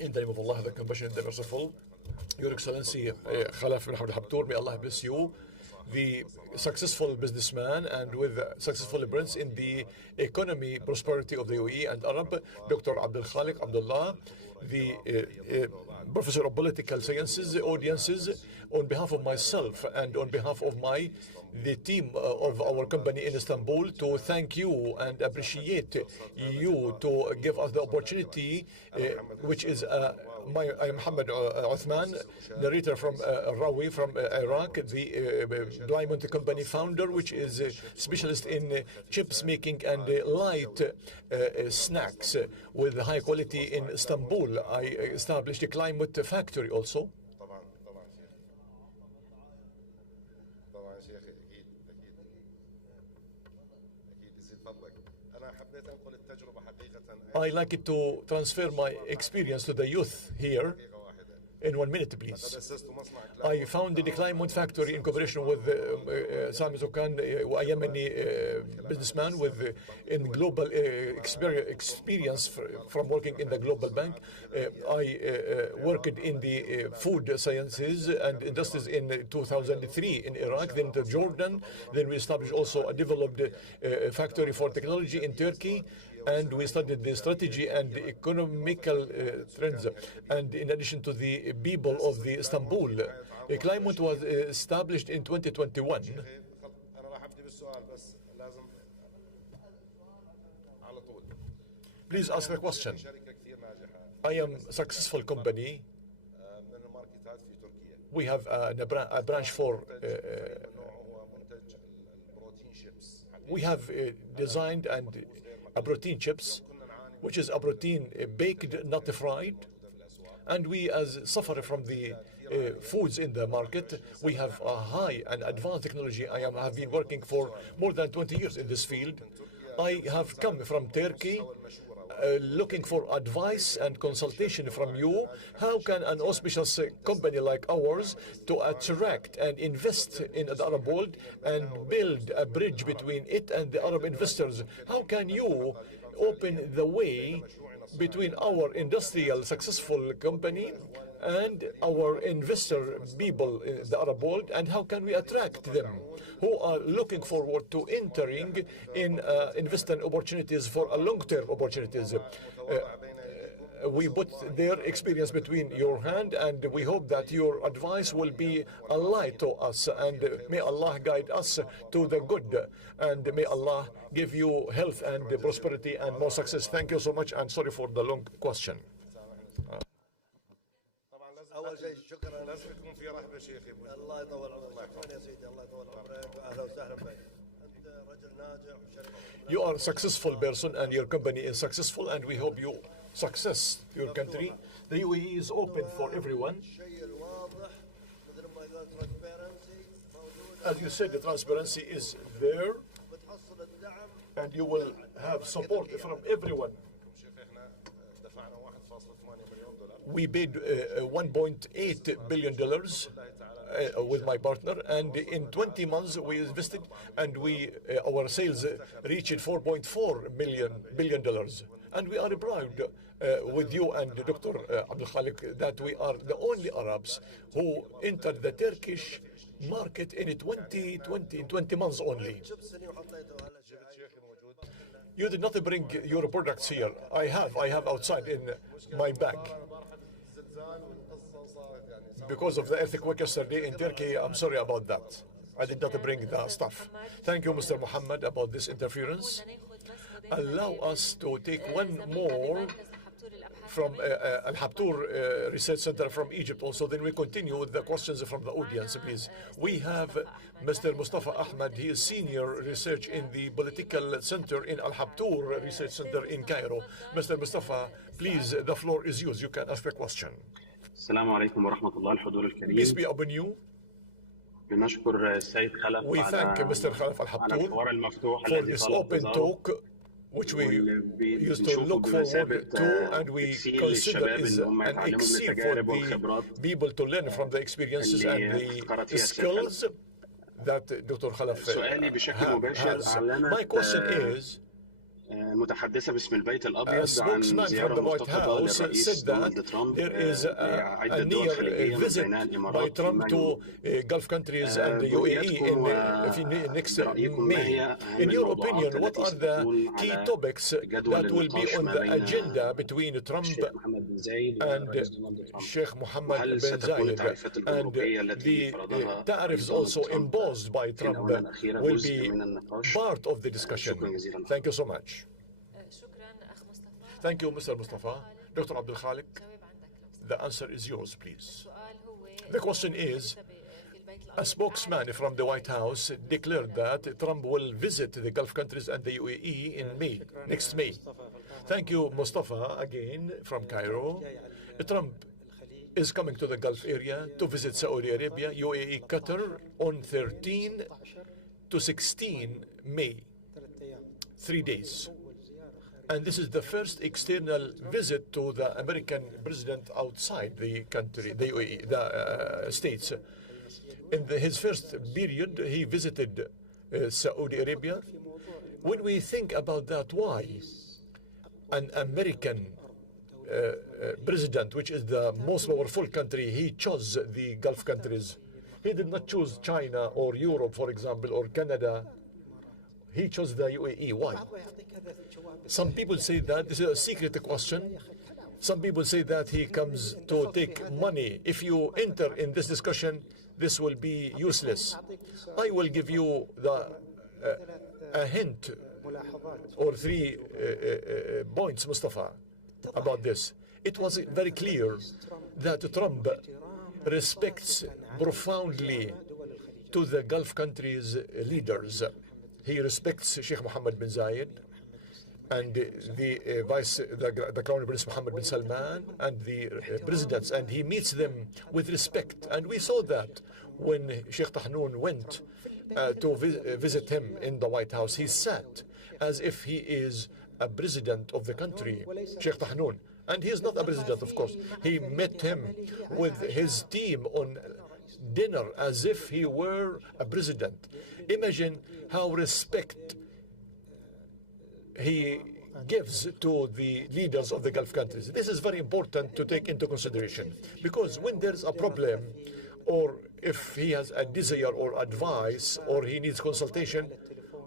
In the name of Allah, the compassionate, the merciful, Your Excellency Khalaf Ahmad Al Habtoor, may Allah bless you, the successful businessman and with successful prince in the economy, prosperity of the UAE and Arab, Dr. Abdul Khaliq Abdullah, the Professor of Political Sciences, audiences, on behalf of myself and on behalf of the team of our company in Istanbul, to thank you and appreciate you to give us the opportunity, which is I am Muhammad Uthman, narrator from Rawi from Iraq, the Diamond Company founder, which is a specialist in chips making and light snacks with high quality in Istanbul. I established a climate factory also. I like it to transfer my experience to the youth here. In 1 minute, please. I founded the Climate Factory in cooperation with Sami Zukan, a Yemeni businessman with in global experience from working in the Global Bank. I worked in the food sciences and industries in 2003 in Iraq, then to Jordan. Then we established also a developed factory for technology in Turkey. And we studied the strategy and economical trends. And in addition to the people of the Istanbul, Climate was established in 2021. Please ask the question. I am a successful company. We have a branch for we have designed and a protein chips, which is a protein baked, not fried. And we, as suffer from the foods in the market, we have a high and advanced technology. I have been working for more than 20 years in this field. I have come from Turkey looking for advice and consultation from you. How can an auspicious company like ours to attract and invest in the Arab world and build a bridge between it and the Arab investors? How can you open the way between our industrial successful company and our investor people in the Arab world, and how can we attract them who are looking forward to entering in investment opportunities for a long-term opportunities? We put their experience between your hand, and we hope that your advice will be a light to us, and may Allah guide us to the good, and may Allah give you health and prosperity and more success. Thank you so much, and sorry for the long question. اول شيء شكرا لازم يكون في رحبه شيخي الله يطول عمرك شكرا يا سيدي الله يطول عمرك واهلا وسهلا بك انت رجل ناجح وشرف. You are a successful person and your company is successful, and we hope you success your country. The UAE is open for everyone. As you said, the transparency is there, and you will have support from everyone. We paid $1.8 billion with my partner, and in 20 months we invested, and our sales reached $4.4 billion. And we are proud with you and Dr. Abdul Khalik that we are the only Arabs who entered the Turkish market in 20 months only. You did not bring your products here. I have outside in my bag. Because of the earthquake yesterday in Turkey, I'm sorry about that. I did not bring the stuff. Thank you, Mr. Muhammad, about this interference. Allow us to take one more from Al Habtoor Research Center from Egypt also. Then we continue with the questions from the audience, please. We have Mr. Mustafa Ahmad. He is Senior Research in the Political Center in Al Habtoor Research Center in Cairo. Mr. Mustafa, please, the floor is yours. You can ask the question. السلام عليكم ورحمة الله الحضور الكريم. Peace be upon you. بنشكر السيد خلف We thank Mr. Khalaf Al Habtoor for this open talk, which we used to look forward to, and we consider is an exceed for the people to learn from the experiences and the skills that Dr. Khalaf has. My question is, متحدثة باسم البيت الأبيض عن spokesman from the White House said that there is a near visit by Trump to Gulf countries and the UAE in next May. In your opinion, what are the key topics that will be on the agenda between Trump and Sheikh Mohammed bin Zayed? And the tariffs also imposed by Trump will be part of the discussion. Thank you so much. Thank you, Mr. Mustafa. Dr. Abdul Khalik, the answer is yours, please. The question is, a spokesman from the White House declared that Trump will visit the Gulf countries and the UAE in May, next May. Thank you, Mustafa, again from Cairo. Trump is coming to the Gulf area to visit Saudi Arabia, UAE, Qatar on 13 to 16 May, 3 days. And this is the first external visit to the American president outside the country, the UAE, the States. In his first period, he visited Saudi Arabia. When we think about that, why an American president, which is the most powerful country, he chose the Gulf countries? He did not choose China or Europe, for example, or Canada. He chose the UAE. Why? Some people say that this is a secret question. Some people say that he comes to take money. If you enter in this discussion, this will be useless. I will give you a hint or 3 points, Mustafa, about this. It was very clear that Trump respects profoundly to the Gulf countries' leaders. He respects Sheikh Mohammed bin Zayed and the Crown Prince Mohammed bin Salman and the presidents, and he meets them with respect. And we saw that when Sheikh Tahnoun went to visit him in the White House. He sat as if he is a president of the country, Sheikh Tahnoun. And he is not a president, of course. He met him with his team on dinner as if he were a president. Imagine how respect he gives to the leaders of the Gulf countries. This is very important to take into consideration, because when there's a problem, or if he has a desire or advice, or he needs consultation,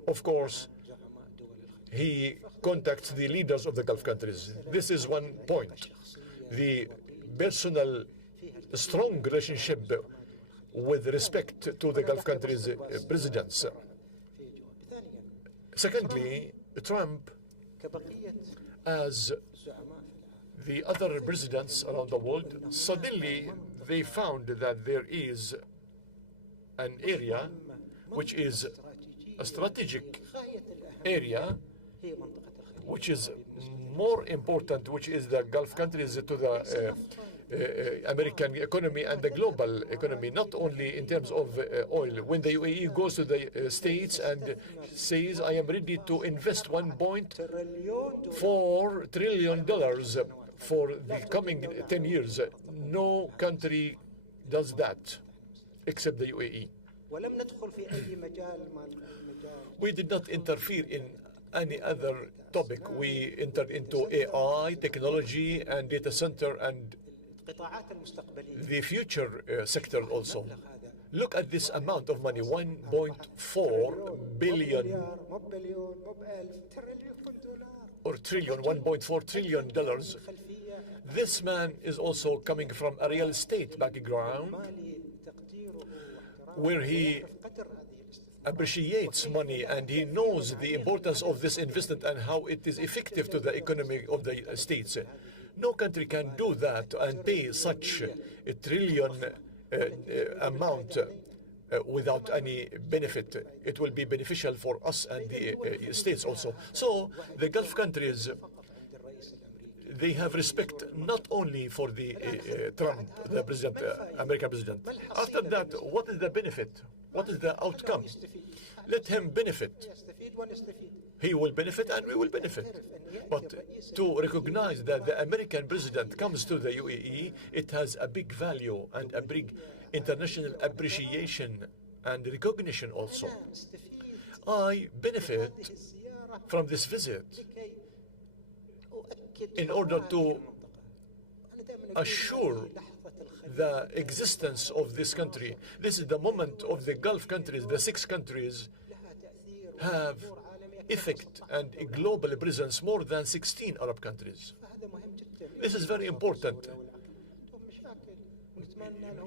of course, he contacts the leaders of the Gulf countries. This is one point. The personal, strong relationship with respect to the Gulf countries' presidents. Secondly, Trump, as the other presidents around the world, suddenly they found that there is an area which is a strategic area, which is more important, which is the Gulf countries to the American economy and the global economy, not only in terms of oil. When the UAE goes to the States and says, I am ready to invest $1.4 trillion for the coming 10 years, no country does that except the UAE. We did not interfere in any other topic. We entered into AI, technology, and data center, and the future sector also. Look at this amount of money, 1.4 billion or trillion, $1.4 trillion. This man is also coming from a real estate background where he appreciates money and he knows the importance of this investment and how it is effective to the economy of the states. No country can do that and pay such a trillion amount without any benefit. It will be beneficial for us and the states also. So the Gulf countries, they have respect not only for the Trump, the president, American president. After that, what is the benefit? What is the outcome? Let him benefit. He will benefit and we will benefit. But to recognize that the American president comes to the UAE, it has a big value and a big international appreciation and recognition also. I benefit from this visit in order to assure the existence of this country. This is the moment of the Gulf countries. The 6 countries have effect and a global presence more than 16 Arab countries. This is very important.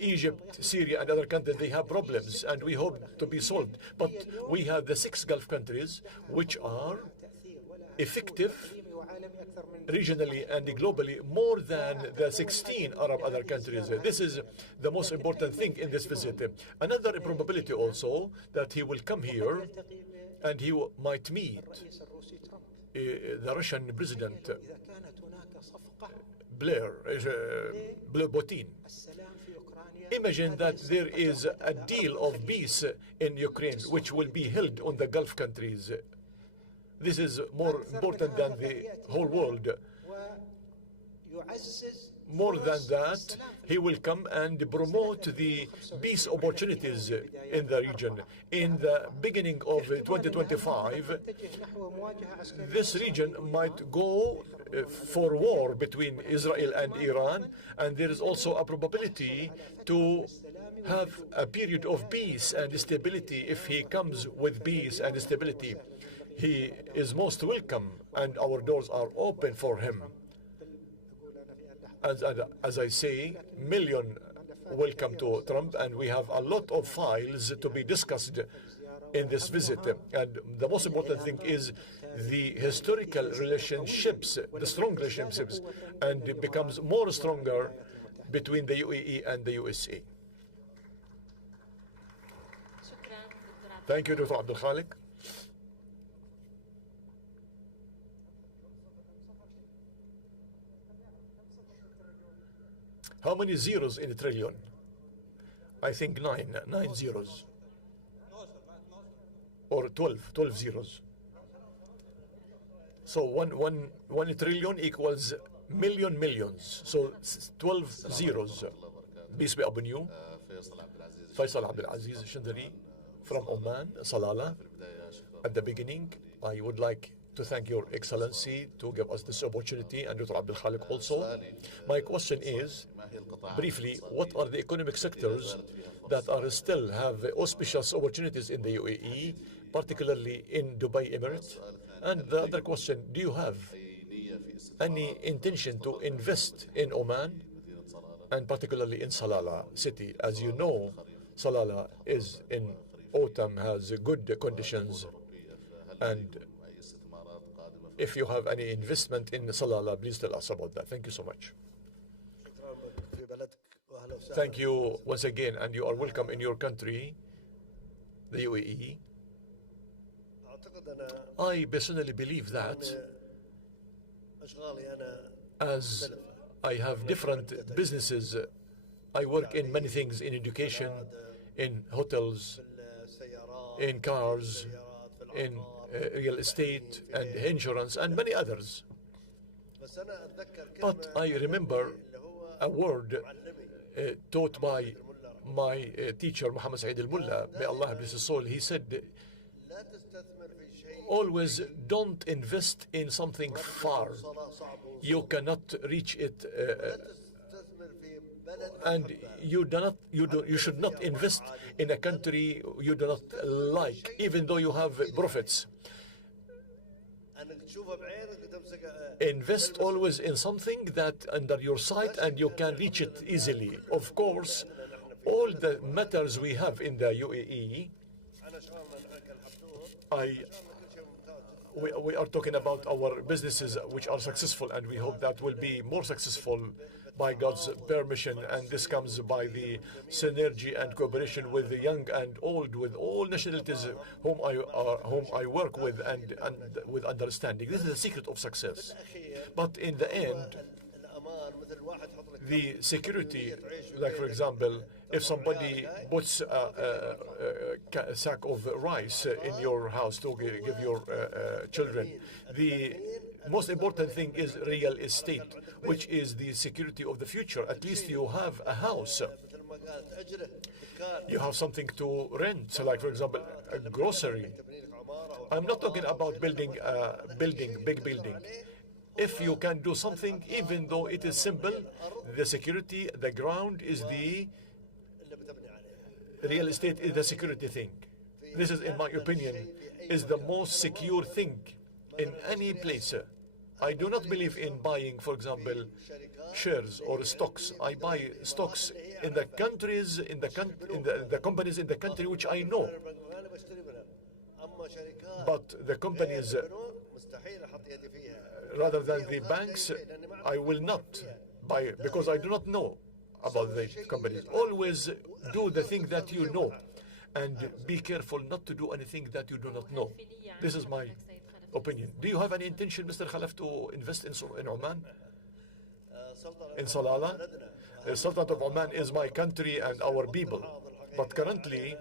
Egypt, Syria, and other countries, they have problems, and we hope to be solved. But we have the 6 Gulf countries, which are effective regionally and globally more than the 16 Arab other countries. This is the most important thing in this visit. Another probability also that he will come here and he might meet the Russian president Putin. Imagine that there is a deal of peace in Ukraine which will be held on the Gulf countries. This is more important than the whole world. More than that, he will come and promote the peace opportunities in the region. In the beginning of 2025, this region might go for war between Israel and Iran, and there is also a probability to have a period of peace and stability. If he comes with peace and stability, he is most welcome, and our doors are open for him. As I say, million welcome to Trump, and we have a lot of files to be discussed in this visit. And the most important thing is the historical relationships, the strong relationships, and it becomes more stronger between the UAE and the USA. Thank you, Dr. Abdul Khalik. How many zeros in a trillion? I think nine zeros. Or 12 zeros. So one trillion equals millions. So 12 zeros. Peace be upon you. Faisal Abdul Aziz Shindari from Oman, Salalah. At the beginning, I would like to thank Your Excellency to give us this opportunity, and Dr. Abdul Khalik also. My question is, briefly, what are the economic sectors that are still have auspicious opportunities in the UAE, particularly in Dubai Emirates? And the other question, do you have any intention to invest in Oman, and particularly in Salalah city? As you know, Salalah is in autumn, has good conditions, and if you have any investment in Salalah, please tell us about that. Thank you so much. Thank you once again, and you are welcome in your country, the UAE. I personally believe that as I have different businesses, I work in many things, in education, in hotels, in cars, in real estate and insurance and many others. But I remember a word taught by my teacher Muhammad Saeed al-Mullah, may Allah bless his soul. He said, always don't invest in something far. You cannot reach it, and you should not invest in a country you do not like, even though you have profits. Invest always in something that under your sight and you can reach it easily. Of course, all the matters we have in the UAE, we are talking about our businesses which are successful, and we hope that will be more successful by God's permission, and this comes by the synergy and cooperation with the young and old, with all nationalities whom I work with, and with understanding. This is the secret of success. But in the end, the security, like for example, if somebody puts a sack of rice in your house to give your children, the most important thing is real estate, which is the security of the future. At least you have a house. You have something to rent, so like for example, a grocery. I'm not talking about building a big building. If you can do something, even though it is simple, the security, the ground is the real estate is the security thing. This is, in my opinion, is the most secure thing in any place. I do not believe in buying, for example, shares or stocks. I buy stocks in the countries, in the companies in the country which I know. But the companies, rather than the banks, I will not buy because I do not know about the companies. Always do the thing that you know, and be careful not to do anything that you do not know. This is my opinion. Do you have any intention, Mr. Khalaf, to invest in Oman? In Salalah? The Sultanate of Oman is my country and our people. But currently,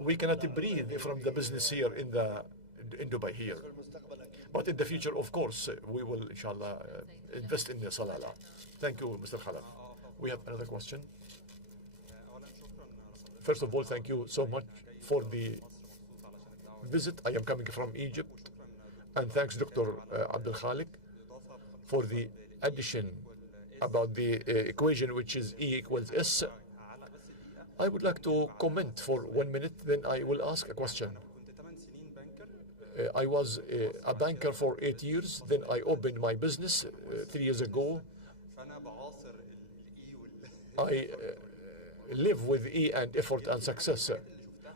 we cannot breathe from the business here in Dubai here. But in the future, of course, we will, inshallah, invest in Salalah. Thank you, Mr. Khalaf. We have another question. First of all, thank you so much for the visit. I am coming from Egypt. And thanks, Dr. Abdul Khalik, for the addition about the equation, which is E equals S. I would like to comment for 1 minute, then I will ask a question. I was a banker for 8 years, then I opened my business 3 years ago. I live with E and effort and success.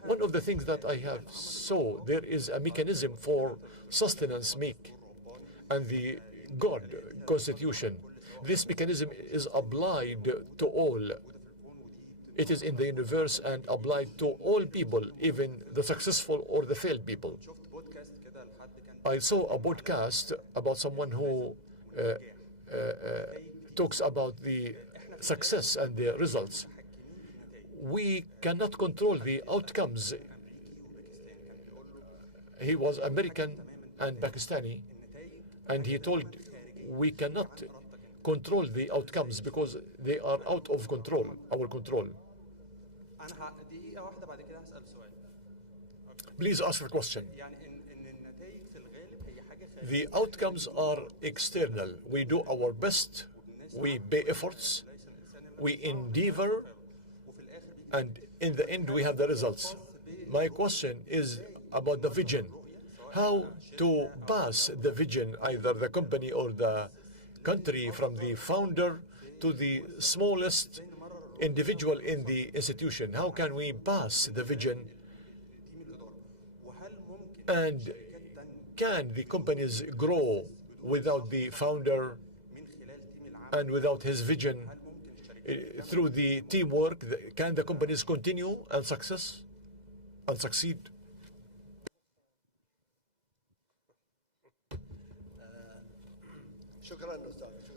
One of the things that I have saw, there is a mechanism for sustenance make, and the God constitution. This mechanism is applied to all. It is in the universe and applied to all people, even the successful or the failed people. I saw a podcast about someone who talks about the success and the results. We cannot control the outcomes. He was American and Pakistani, and he told we cannot control the outcomes because they are out of control, our control. Please ask the question. The outcomes are external. We do our best, we pay efforts, we endeavor, and in the end we have the results. My question is about the vision. How to pass the vision, either the company or the country, from the founder to the smallest individual in the institution. How can we pass the vision? And can the companies grow without the founder and without his vision? Through the teamwork, can the companies continue and succeed?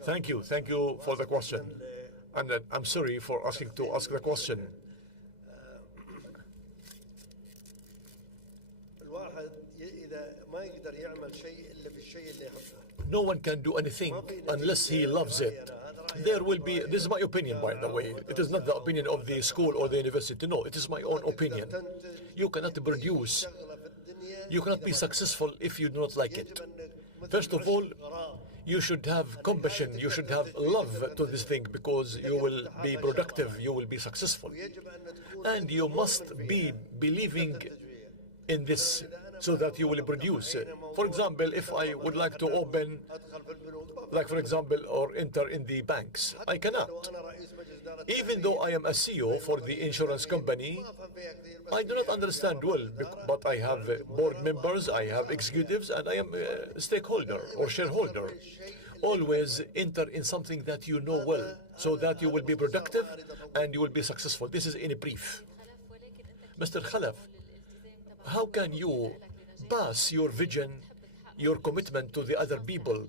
Thank you for the question. And I'm sorry for asking to ask the question. No one can do anything unless he loves it. there will be, this is my opinion by the way, it is not the opinion of the school or the university, no, it is my own opinion. You cannot produce, you cannot be successful if you do not like it. First of all, you should have compassion, you should have love to this thing, because you will be productive, you will be successful. And you must be believing in this so that you will produce. For example, if I would like to open, like for example, or enter in the banks, I cannot. Even though I am a CEO for the insurance company, I do not understand well, but I have board members, I have executives, and I am a stakeholder or shareholder. Always enter in something that you know well, so that you will be productive and you will be successful. This is in a brief. Mr. Khalaf, how can you pass your vision, your commitment to the other people,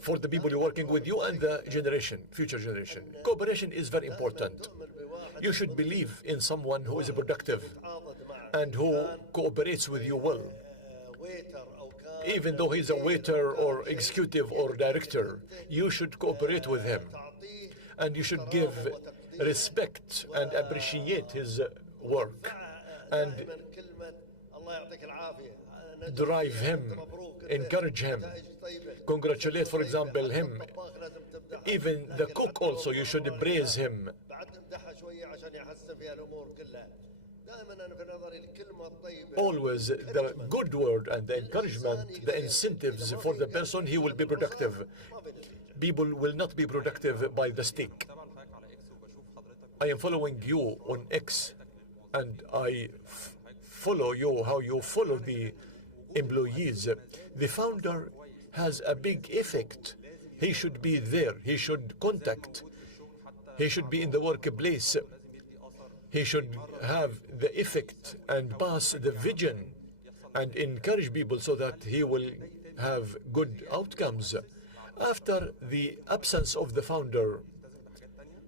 for the people you're working with you and the generation, future generation? Cooperation is very important. You should believe in someone who is productive and who cooperates with you well. Even though he's a waiter or executive or director, you should cooperate with him. And you should give respect and appreciate his work and drive him, encourage him, congratulate, for example, him. Even the cook also, you should praise him. Always the good word and the encouragement, the incentives for the person, he will be productive. People will not be productive by the stick. I am following you on X, and I follow you, how you follow the employees. The founder has a big effect. He should be there. He should contact. He should be in the workplace. He should have the effect and pass the vision and encourage people so that he will have good outcomes. After the absence of the founder,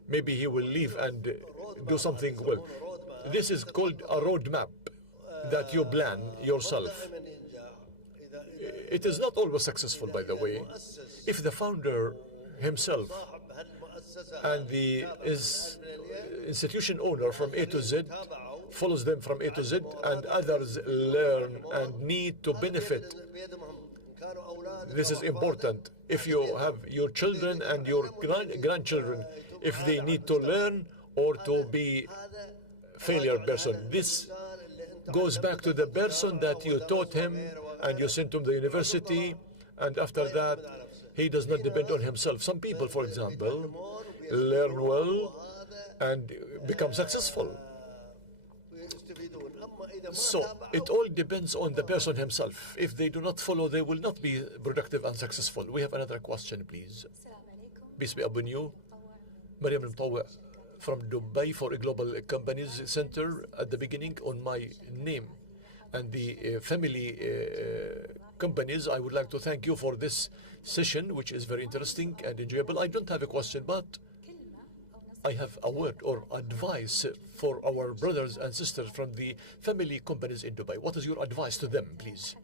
maybe he will leave and do something well. This is called a roadmap that you plan yourself. It is not always successful, by the way. If the founder himself and the institution owner from A to Z follows them from A to Z, and others learn and need to benefit. This is important. If you have your children and your grandchildren, if they need to learn or to be failure person, this goes back to the person that you taught him and you sent him to the university, and after that he does not depend on himself. Some people, for example, learn well and become successful. So it all depends on the person himself. If they do not follow, they will not be productive and successful. We have another question, please. Peace be upon you. Mariam Al-Mutawwa from Dubai for a Global Companies Center. At the beginning, on my name and the family companies, I would like to thank you for this session, which is very interesting and enjoyable. I don't have a question, but I have a word or advice for our brothers and sisters from the family companies in Dubai. What is your advice to them, please?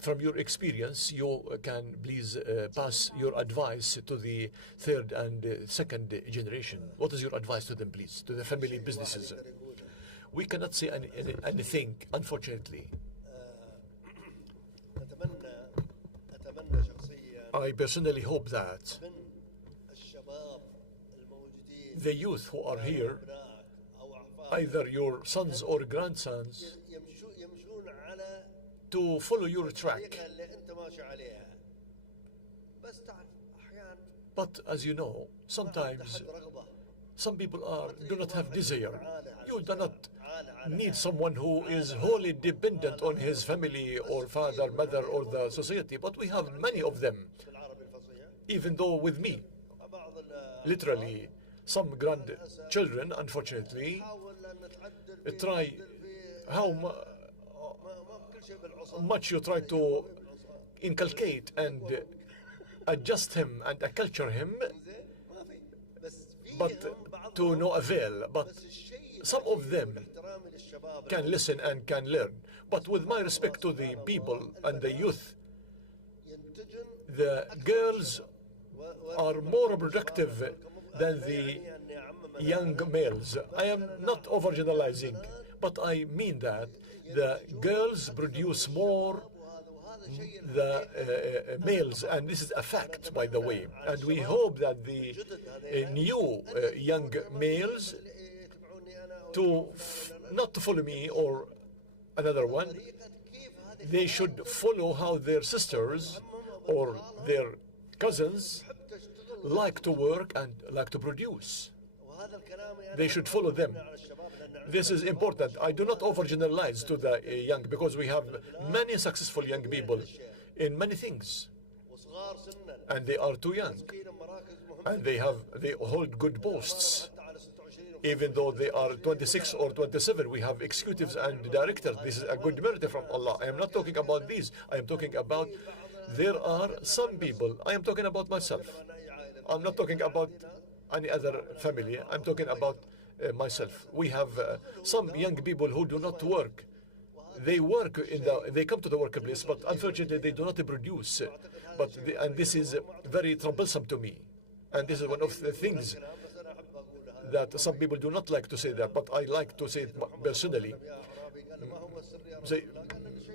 From your experience, you can please pass your advice to the third and second generation. What is your advice to them, please, to the family businesses? We cannot say anything, unfortunately. I personally hope that the youth who are here, either your sons or grandsons, to follow your track. But as you know, sometimes some people do not have desire. You do not need someone who is wholly dependent on his family or father, mother, or the society. But we have many of them, even though with me, literally, some grandchildren, unfortunately, try how much you try to inculcate and adjust him and acculture him, but to no avail. But some of them can listen and can learn. But with my respect to the people and the youth, the girls are more productive than the young males. I am not overgeneralizing, but I mean that the girls produce more the males, and this is a fact, by the way. And we hope that the new young males not to follow me or another one, they should follow how their sisters or their cousins like to work and like to produce. They should follow them. This is important. I do not overgeneralize to the young, because we have many successful young people in many things, and they are too young, and they hold good posts. Even though they are 26 or 27, we have executives and directors. This is a good merit from Allah. I am not talking about these. I am talking about there are some people. I am talking about myself. I'm not talking about any other family. I'm talking about myself. We have some young people who do not work. They work they come to the workplace, but unfortunately they do not produce. And this is very troublesome to me. And this is one of the things that some people do not like to say that, but I like to say it personally.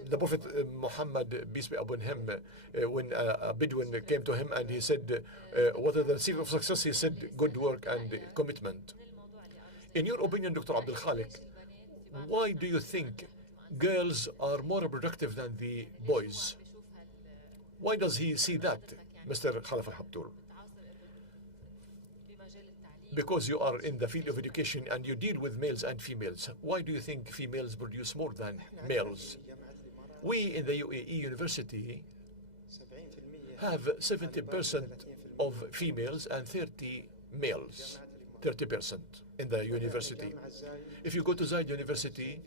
The Prophet Muhammad, peace be upon him, when a Bedouin came to him and he said, what are the secret of success? He said, good work and commitment. In your opinion, Dr. Abdul Khalik, why do you think girls are more productive than the boys? Why does he see that, Mr. Khalaf Al Habtoor? Because you are in the field of education and you deal with males and females. Why do you think females produce more than males? We in the UAE University have 70% of females and 30 males, 30% in the university. If you go to Zayed University,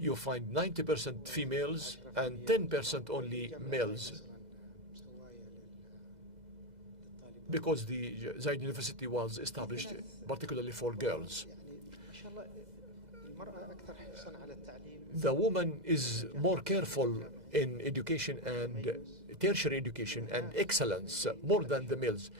you find 90% females and 10% only males, because the Zayed University was established particularly for girls. The woman is more careful in education and tertiary education and excellence more than the males.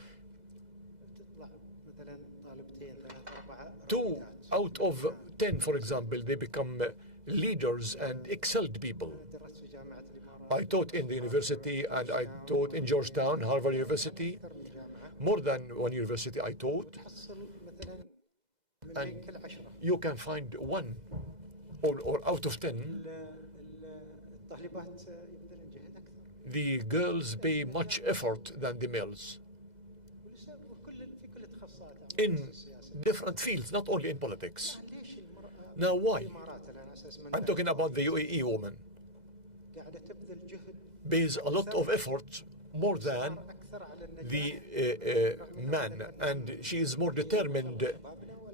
2 out of 10, for example, they become leaders and excelled people. I taught in the university, and I taught in Georgetown, Harvard University, more than one university I taught, and you can find 1 or out of 10, the girls pay much effort than the males in different fields, not only in politics. Now why? I'm talking about the UAE woman. Pays a lot of effort more than the man, and she is more determined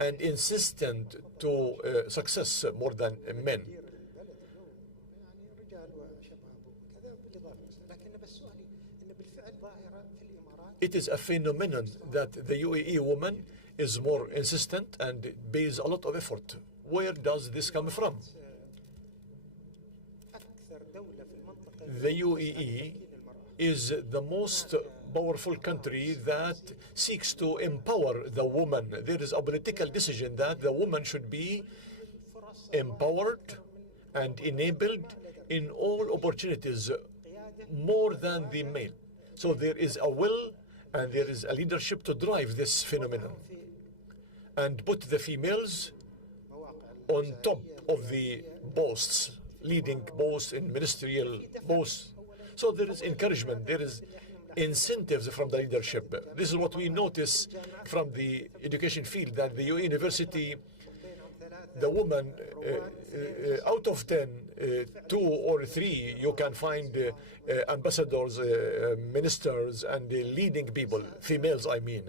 and insistent to success more than men. It is a phenomenon that the UAE woman is more insistent and pays a lot of effort. Where does this come from? The UAE is the most powerful country that seeks to empower the woman. There is a political decision that the woman should be empowered and enabled in all opportunities more than the male. So there is a will and there is a leadership to drive this phenomenon and put the females on top of the posts, leading posts in ministerial posts. So there is encouragement, there is incentives from the leadership. This is what we notice from the education field, that the university, the woman, out of 10, 2 or 3, you can find ambassadors, ministers, and leading people, females I mean.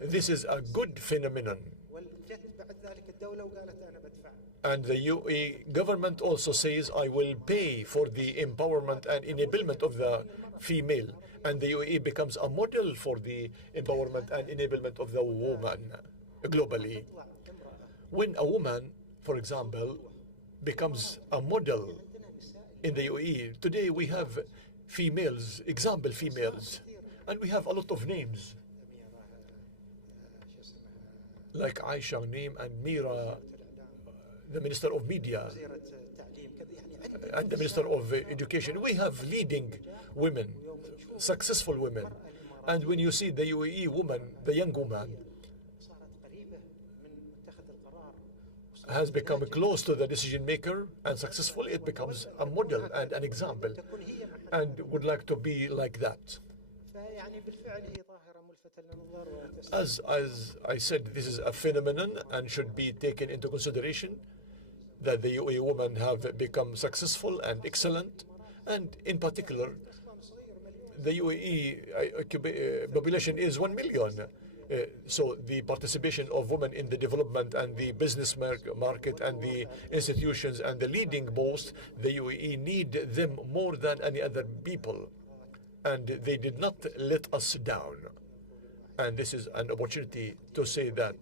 This is a good phenomenon. And the UAE government also says, I will pay for the empowerment and enablement of the female. And the UAE becomes a model for the empowerment and enablement of the woman globally. When a woman, for example, becomes a model in the UAE, today we have females, example females, and we have a lot of names, like Aisha name and Mira, the Minister of Media, and the Minister of Education. We have leading women, successful women. And when you see the UAE woman, the young woman, has become close to the decision maker and successful, it becomes a model and an example, and would like to be like that. As I said, this is a phenomenon and should be taken into consideration, that the UAE women have become successful and excellent, and in particular, the UAE population is 1 million. So the participation of women in the development and the business market and the institutions and the leading posts, the UAE need them more than any other people. And they did not let us down. And this is an opportunity to say that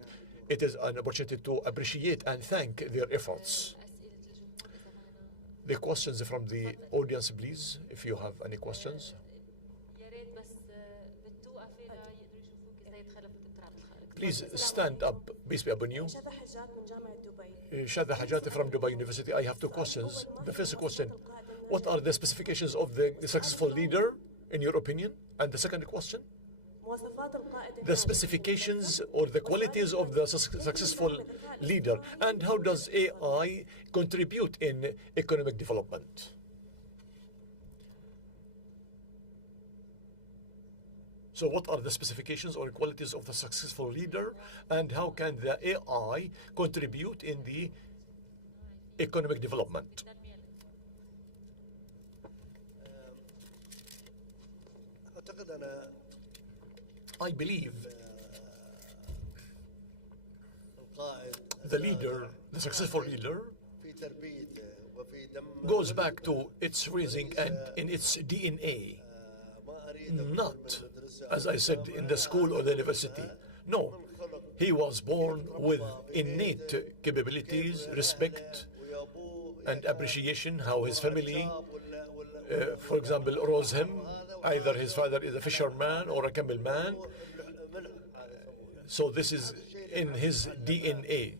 it is an opportunity to appreciate and thank their efforts. The questions from the audience, please, if you have any questions. Please stand up. Peace be upon you. Shada Hajati from Dubai University. I have two questions. The first question, what are the specifications of the successful leader, in your opinion? And the second question, the specifications or the qualities of the successful leader, and how does AI contribute in economic development? So what are the specifications or qualities of the successful leader, and how can the AI contribute in the economic development? I believe the leader, the successful leader, goes back to its raising and in its DNA. Not, as I said, in the school or the university. No, he was born with innate capabilities, respect and appreciation, how his family, for example, rose him. Either his father is a fisherman or a camel man. So this is in his DNA.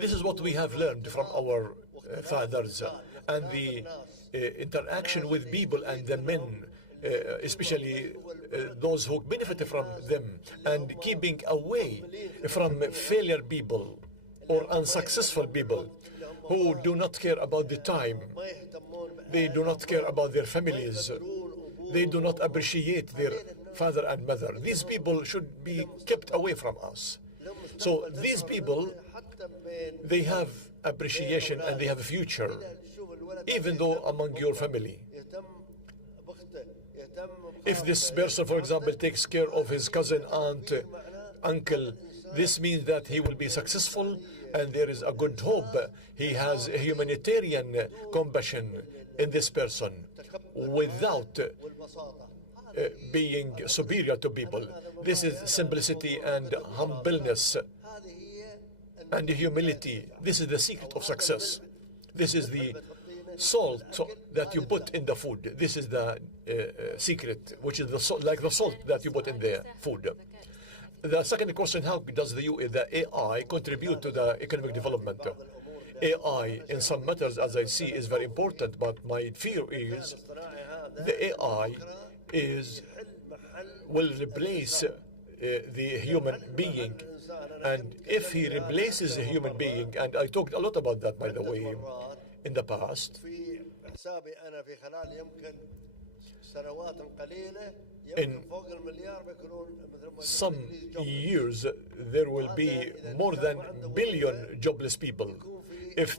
This is what we have learned from our fathers, and the interaction with people and the men, especially those who benefit from them, and keeping away from failure people or unsuccessful people who do not care about the time. They do not care about their families. They do not appreciate their father and mother. These people should be kept away from us. So these people, they have appreciation and they have a future, even though among your family. If this person, for example, takes care of his cousin, aunt, uncle, this means that he will be successful, and there is a good hope. He has a humanitarian compassion in this person without being superior to people. This is simplicity and humbleness and humility. This is the secret of success. This is the salt that you put in the food. This is the secret, which is the salt, like the salt that you put in the food. The second question, how does the AI contribute to the economic development? AI, in some matters, as I see, is very important, but my fear is the AI will replace the human being. And if he replaces the human being, and I talked a lot about that, by the way, in the past, in some years, there will be more than a billion jobless people. If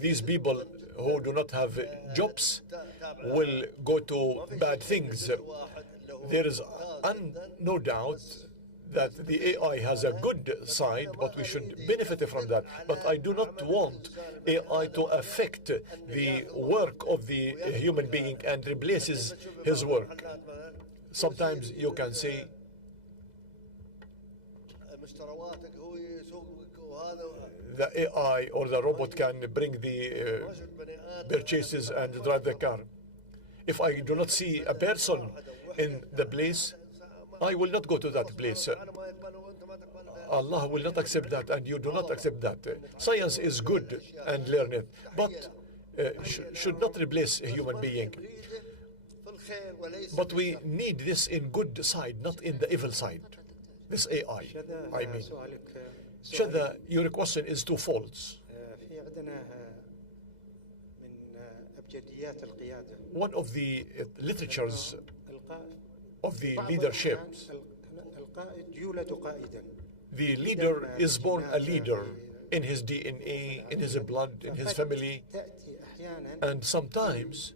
these people who do not have jobs will go to bad things, there is no doubt that the AI has a good side, but we should benefit from that. But I do not want AI to affect the work of the human being and replaces his work. Sometimes you can say, the AI or the robot can bring the purchases and drive the car. If I do not see a person in the place, I will not go to that place. Allah will not accept that, and you do not accept that. Science is good and learn it, but should not replace a human being. But we need this in good side, not in the evil side. This AI, I mean. Shada, your question is twofold. One of the literatures of the leadership, the leader is born a leader in his DNA, in his blood, in his family, and sometimes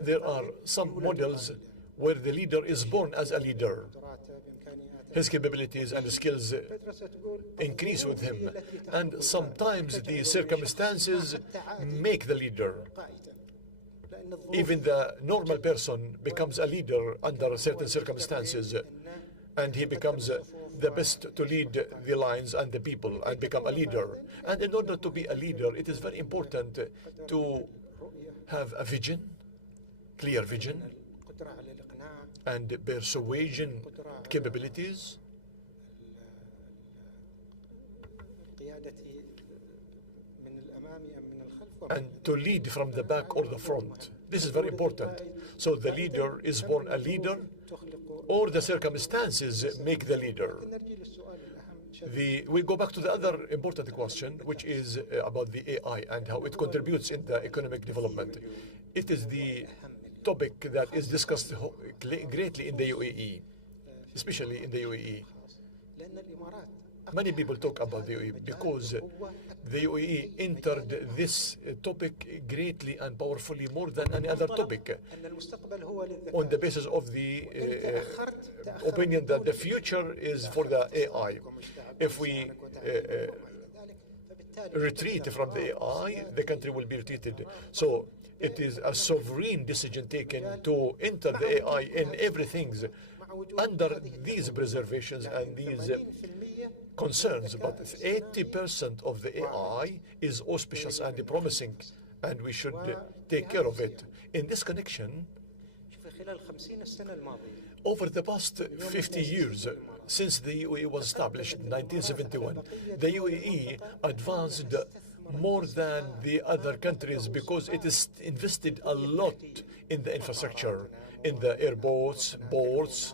there are some models where the leader is born as a leader. His capabilities and skills increase with him, and sometimes the circumstances make the leader. Even the normal person becomes a leader under certain circumstances, and he becomes the best to lead the lines and the people and become a leader. And in order to be a leader, it is very important to have a vision, clear vision, and persuasion capabilities, and to lead from the back or the front. This is very important. So the leader is born a leader, or the circumstances make the leader. We go back to the other important question, which is about the AI and how it contributes in the economic development. It is the topic that is discussed greatly in the UAE, especially in the UAE. Many people talk about the UAE because the UAE entered this topic greatly and powerfully more than any other topic, on the basis of the opinion that the future is for the AI. If we retreat from the AI, the country will be retreated. So it is a sovereign decision taken to enter the AI in everything under these preservations and these concerns. But 80% of the AI is auspicious and promising, and we should take care of it. In this connection, over the past 50 years, since the UAE was established in 1971, the UAE advanced more than the other countries because it is invested a lot in the infrastructure, in the airports, ports,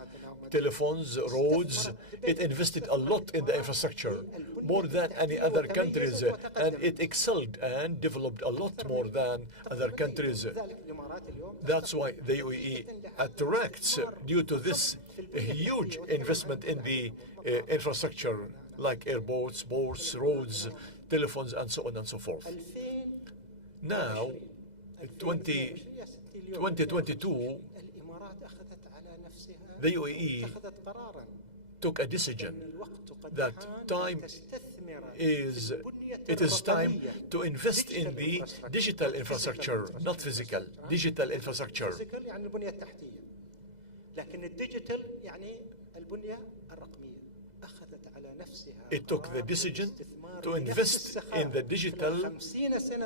telephones, roads. It invested a lot in the infrastructure, more than any other countries, and it excelled and developed a lot more than other countries. That's why the UAE attracts, due to this huge investment in the infrastructure, like airports, ports, roads, telephones, and so on and so forth. Now, 2022, the UAE took a decision that it is time to invest in the digital infrastructure, not physical, digital infrastructure. It took the decision to invest in the digital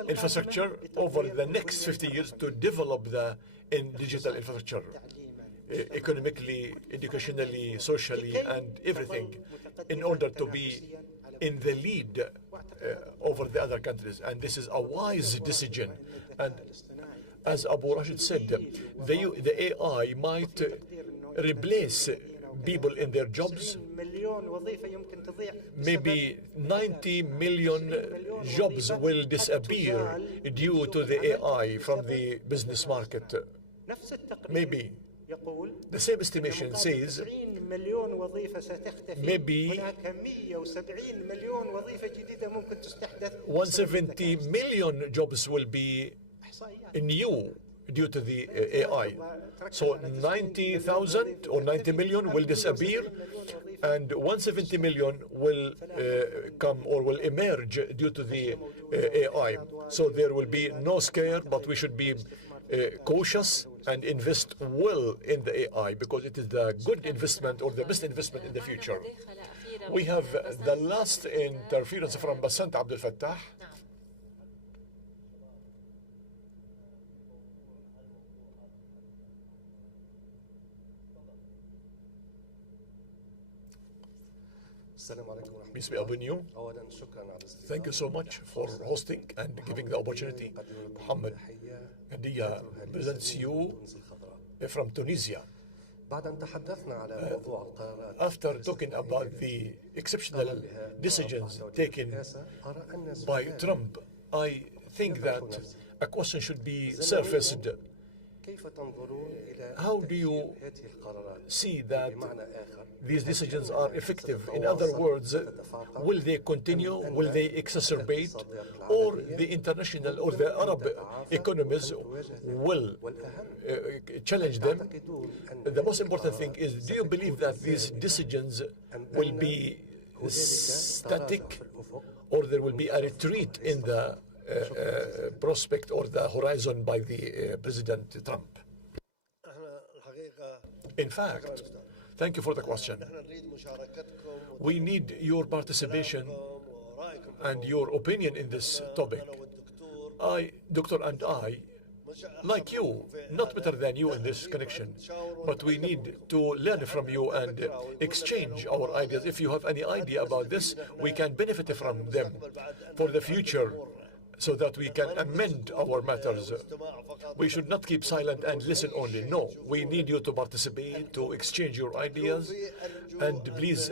infrastructure over the next 50 years to develop in digital infrastructure, economically, educationally, socially, and everything, in order to be in the lead over the other countries. And this is a wise decision. And as Abu Rashid said, the AI might replace people in their jobs. Maybe 90 million jobs will disappear due to the AI from the business market. Maybe. The same estimation says maybe 170 million jobs will be new due to the AI. So 90,000 or 90 million will disappear, and 170 million will come or will emerge due to the AI. So there will be no scare, but we should be cautious and invest well in the AI, because it is the good investment or the best investment in the future. We have the last interference from Basant Abdul Fattah. Peace be upon you. Thank you so much for hosting and giving the opportunity. Muhammad Hadia presents you from Tunisia. After talking about the exceptional decisions taken by Trump, I think that a question should be surfaced. How do you see that these decisions are effective? In other words, will they continue? Will they exacerbate? Or the international or the Arab economies will challenge them? The most important thing is, do you believe that these decisions will be static, or there will be a retreat in the prospect or the horizon by the President Trump? In fact, thank you for the question. We need your participation and your opinion in this topic. Doctor and I, like you, not better than you in this connection, but we need to learn from you and exchange our ideas. If you have any idea about this, we can benefit from them for the future, so that we can amend our matters. We should not keep silent and listen only. No, we need you to participate, to exchange your ideas, and please,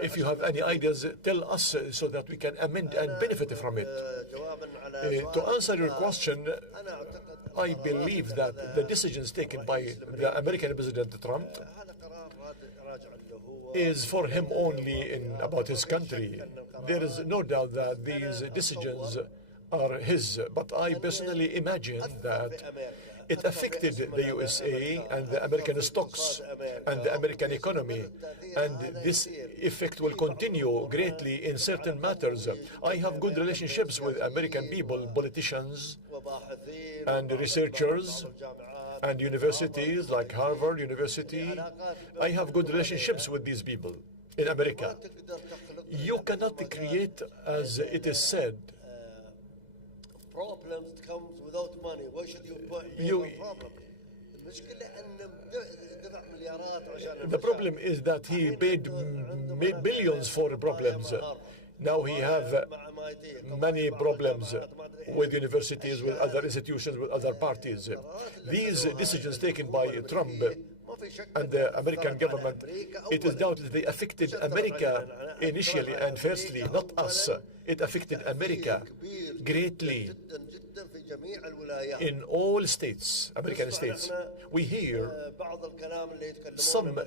if you have any ideas, tell us so that we can amend and benefit from it. To answer your question, I believe that the decisions taken by the American President Trump is for him only about his country. There is no doubt that these decisions are his, but I personally imagine that it affected the USA and the American stocks and the American economy, and this effect will continue greatly in certain matters. I have good relationships with American people, politicians and researchers and universities like Harvard University. I have good relationships with these people in America. You cannot create, as it is said, problems that comes without money. Why should you put a problem? The problem is that he paid billions for problems. Now he have many problems with universities, with other institutions, with other parties. These decisions taken by Trump and the American government, it is doubted they affected America initially and firstly, not us. It affected America greatly in all states, American states. We hear some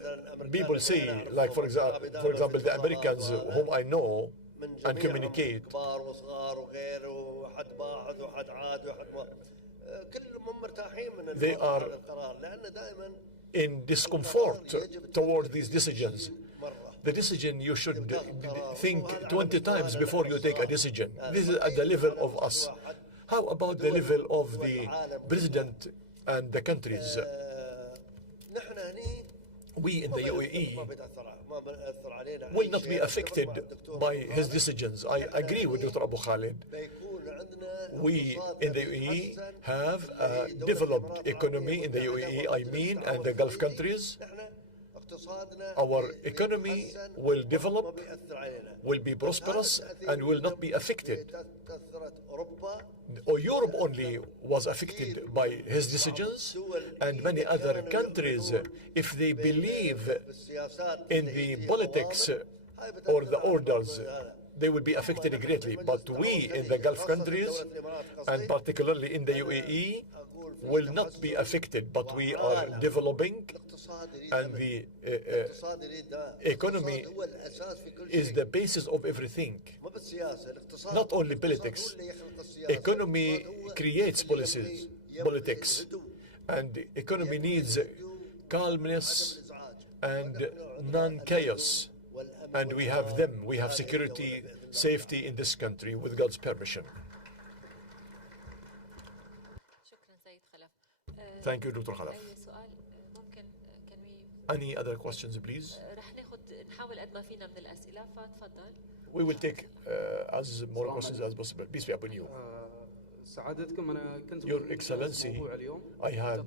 people say, like for example, the Americans whom I know and communicate, they are in discomfort toward these decisions. The decision, you should think 20 times before you take a decision. This is at the level of us. How about the level of the president and the countries? We in the UAE will not be affected by his decisions. I agree with Dr. Abu Khalid. We in the UAE have a developed economy in the UAE, and the Gulf countries. Our economy will develop, will be prosperous, and will not be affected. Or Europe only was affected by his decisions, and many other countries, if they believe in the politics or the orders, they will be affected greatly. But we in the Gulf countries, and particularly in the UAE, will not be affected, but we are developing, and the economy is the basis of everything. Not only politics. Economy creates politics, and the economy needs calmness and non-chaos. And we have them. We have security, safety in this country with God's permission. Thank you, Dr. Khalaf. Any other questions, please? نحاول قد ما فينا من الأسئلة فتفضل. We will take as more questions as possible. Peace be upon you. Your Excellency, I had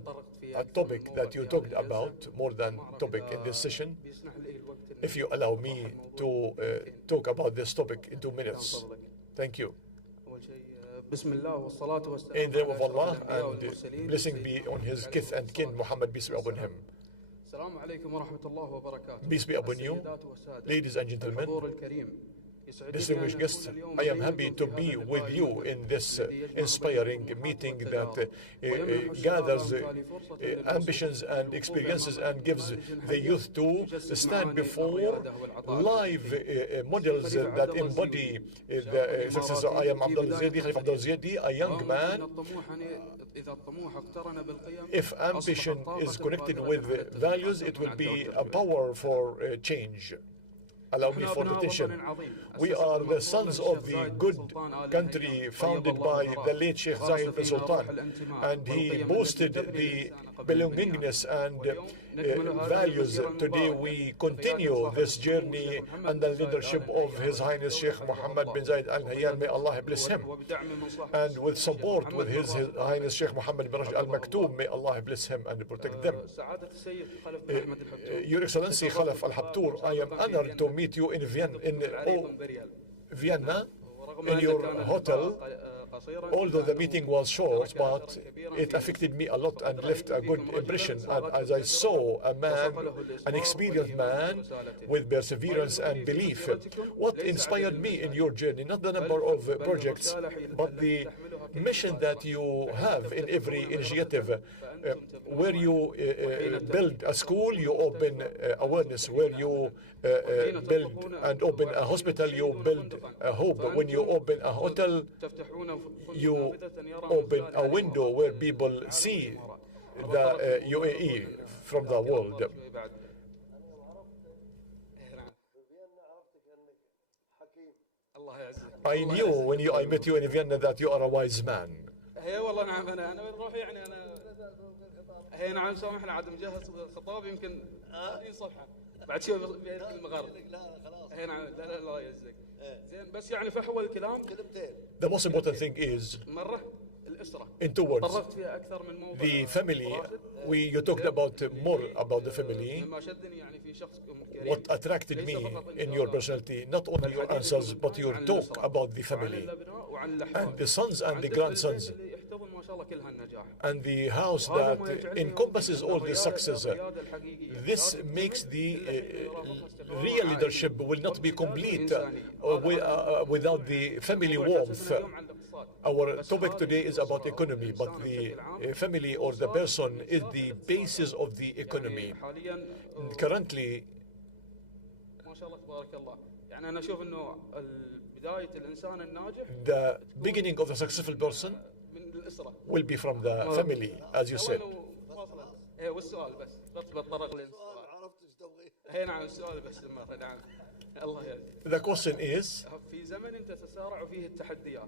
a topic that you talked about, more than topic in this session. If you allow me to talk about this topic in 2 minutes. Thank you. In the name of Allah, and blessing be on his kith and kin, Muhammad, peace be upon him. Peace be upon you, ladies and gentlemen, distinguished guests. I am happy to be with you in this inspiring meeting that gathers ambitions and experiences and gives the youth to stand before live models that embody the success. I am Khalaf Abdul Ziyadi, a young man. If ambition is connected with values, it will be a power for change. Allow me for attention. We are the sons of the good country founded by the late Sheikh Zayed bin Sultan, and he boasted the belongingness and values. Today we continue this journey under the leadership of His Highness Sheikh Mohammed bin Zayed Al Nahyan, may Allah bless him, and with support with His Highness Sheikh Mohammed bin Rashid Al Maktoum, may Allah bless him and protect them. Your Excellency Khalaf Al Habtoor, I am honored to meet you in Vienna, in your hotel. Although the meeting was short, but it affected me a lot and left a good impression. And as I saw a man, an experienced man with perseverance and belief, what inspired me in your journey, not the number of projects, but the mission that you have in every initiative. Where you build a school, you open awareness. Where you build and open a hospital, you build a hope. When you open a hotel, you open a window where people see the UAE from the world. I knew when I met you in Vienna that you are a wise man. هي نعم سامحنا عاد مجهز خطاب يمكن 30 صفحه بعد شوي المغرب. هي نعم لا الله يعزك. زين بس يعني فحوى الكلام كلمتين. The most important thing is مره الاسره. In 2 words. طرقت فيها اكثر من موضوع. The family. You talked about more about the family. ما شدني يعني في شخصكم الكريم. What attracted me in your personality, not only your answers, but your talk about the family and the sons and the grandsons. And the house that encompasses all the success. This makes the real leadership will not be complete without the family warmth. Our topic today is about economy, but the family or the person is the basis of the economy. Currently, the beginning of a successful person will be from the family, as you said. The question is,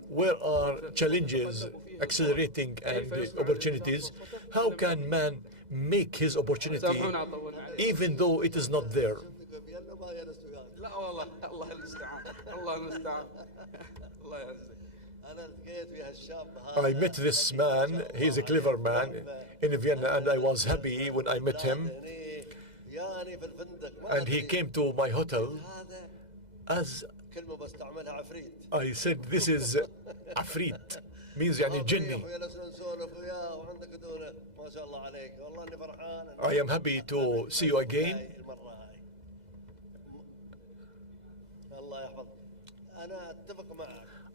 where are challenges, accelerating and opportunities? How can man make his opportunity even though it is not there? I met this man, he's a clever man in Vienna, and I was happy when I met him. And he came to my hotel as I said, this is Afrit, means yani jinni. I am happy to see you again.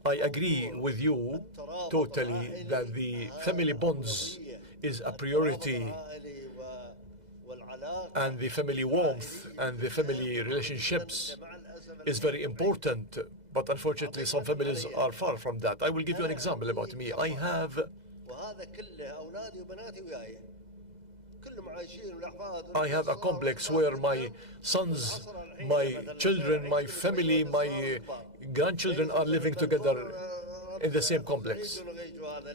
I agree with you totally that the family bonds is a priority, and the family warmth and the family relationships is very important, but unfortunately some families are far from that. I will give you an example about me. I have a complex where my sons, my children, my family, my grandchildren are living together in the same complex,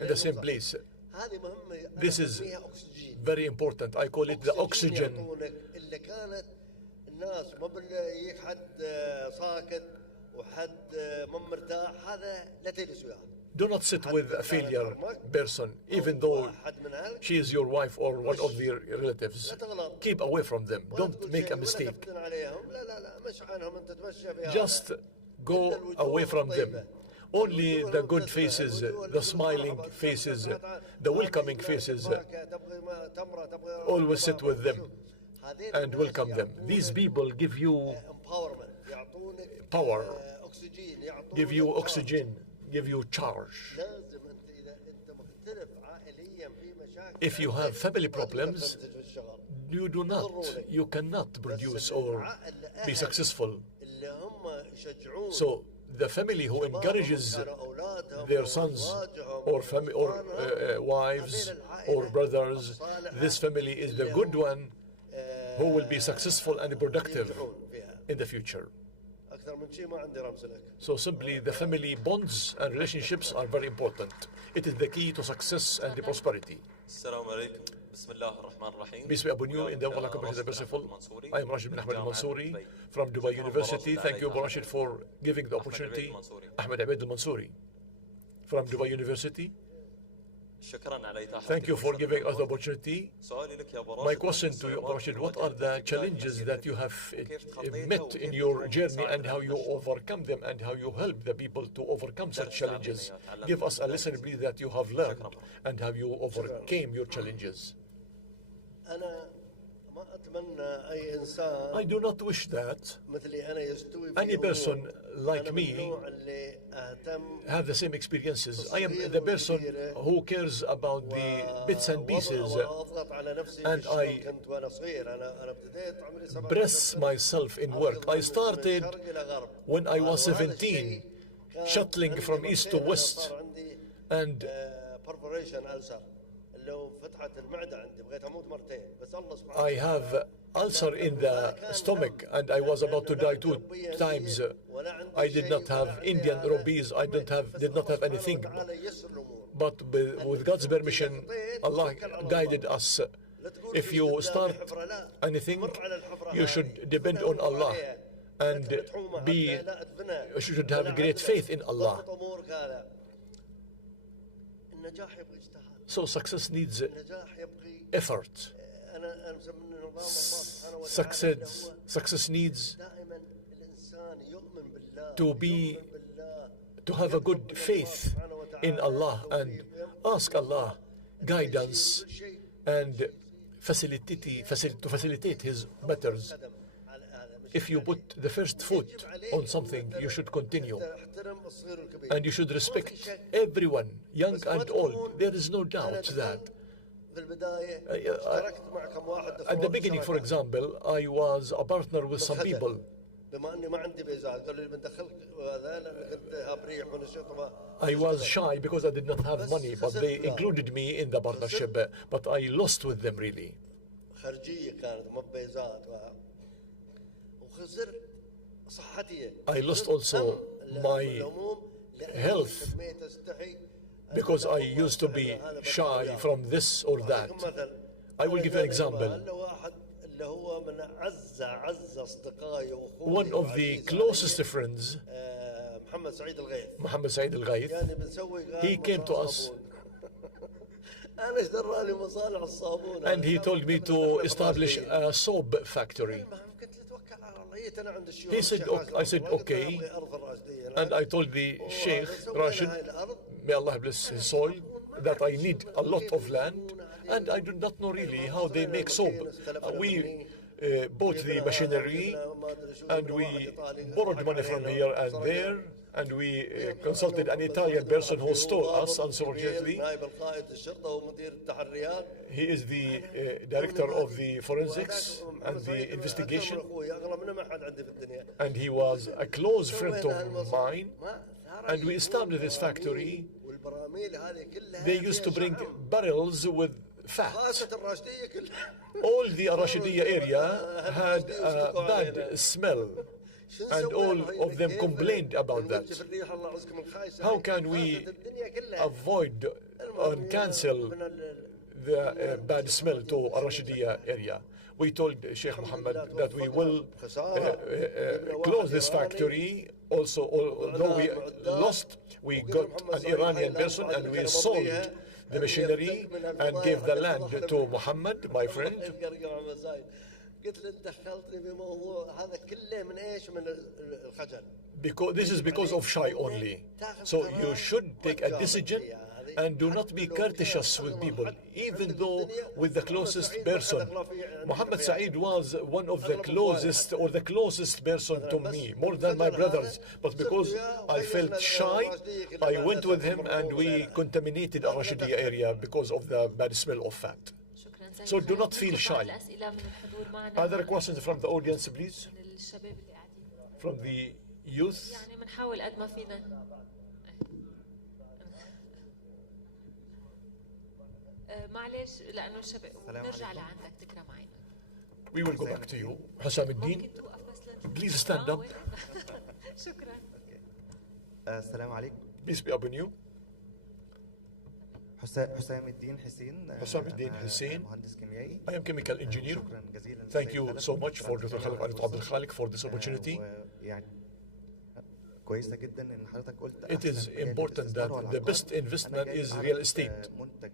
in the same place. This is very important. I call it the oxygen الناس ما يجيك حد ساكت وحد ما مرتاح هذا لا تجلس وياه. Do not sit with a failure person, even though she is your wife or one of their relatives. Keep away from them. Don't make a mistake. Just go away from them. Only the good faces, the smiling faces, the welcoming faces, always sit with them and welcome them. These people give you power, give you oxygen, give you charge. If you have family problems, you cannot produce or be successful. So the family who encourages their sons or wives or brothers, this family is the good one who will be successful and productive in the future. So simply the family bonds and relationships are very important. It is the key to success and prosperity. Peace be upon you. In the name of Allah, compassionate, merciful. I am Rashid bin Ahmad Al-Mansouri from Dubai University. Thank you, Rashid, for giving the opportunity. Ahmed Abed Al-Mansouri from Dubai University. Thank you for giving us the opportunity. My question to you, Rashid, what are the challenges that you have met in your journey and how you overcome them and how you help the people to overcome such challenges? Give us a lesson, please, that you have learned and how you overcame your challenges. I do not wish that any person like me have the same experiences. I am the person who cares about the bits and pieces, and I press myself in work. I started when I was 17, shuttling from east to west, and I have ulcer in the stomach and I was about to die 2 times. I did not have Indian rupees, I did not have anything. But with God's permission, Allah guided us. If you start anything, you should depend on Allah and you should have great faith in Allah. So success needs effort. Success needs to have a good faith in Allah and ask Allah guidance and to facilitate His matters. If you put the first foot on something, you should continue. And you should respect everyone, young and old. There is no doubt that. At the beginning, for example, I was a partner with some people. I was shy because I did not have money, but they included me in the partnership, but I lost with them really. I lost also my health because I used to be shy from this or that. I will give you an example. One of the closest friends, Muhammad Saeed Al-Ghayth, he came to us and he told me to establish a soap factory. He said, I said, okay. And I told the Sheikh Rashid, may Allah bless his soul, that I need a lot of land and I do not know really how they make soap. We bought the machinery and we borrowed money from here and there, and we consulted an Italian person who stole us, unfortunately. He is the director of the forensics and the investigation, and he was a close friend of mine, and we established this factory. They used to bring barrels with fat. All the Rashidiyya area had a bad smell, and all of them complained about that. How can we avoid and cancel the bad smell to Rashidiyya area? we told Sheikh Mohammed that we will close this factory. Also, although we lost, we got an Iranian person and we sold the machinery and gave the land to Mohammed, my friend. Because this is because of shy only. So you should take a decision and do not be courteous with people, even though with the closest person. Muhammad Saeed was one of the closest person to me, more than my brothers. But because I felt shy, I went with him and we contaminated our Rashidiyya area because of the bad smell of fat. So do not feel shy. Are there questions from the audience, please? From the youth? معلش لأنه الشباب ونرجع لعندك تكرم عينك. We will go back to you. حسام الدين, please stand up. شكرا. السلام عليكم. Peace be upon you. حسام الدين حسين. مهندس كيميائي. I am chemical engineer. شكرا جزيلا. Thank you so much for Dr. Khalaf Ahmad Al Habtoor for this opportunity. يعني كويسة جدا إن حضرتك قلت. It is important that the best investment is real estate. منتج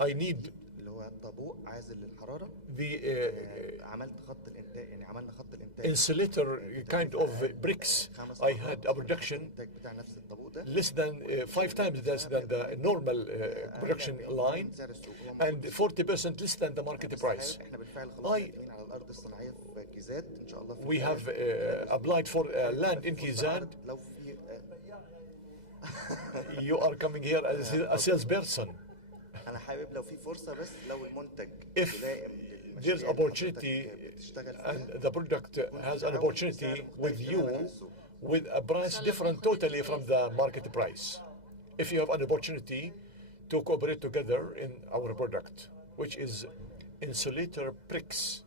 I need اللي هو طابوق عازل للحرارة. عملت خط الإنتاج يعني عملنا خط الإنتاج. Insulator kind of bricks. I had a production less than 5 times less than the normal production line and 40% less than the market price. We have applied for land in Kizad. You are coming here as a salesperson. If there's opportunity and the product has an opportunity with you with a price different totally from the market price. If you have an opportunity to cooperate together in our product, which is insulator bricks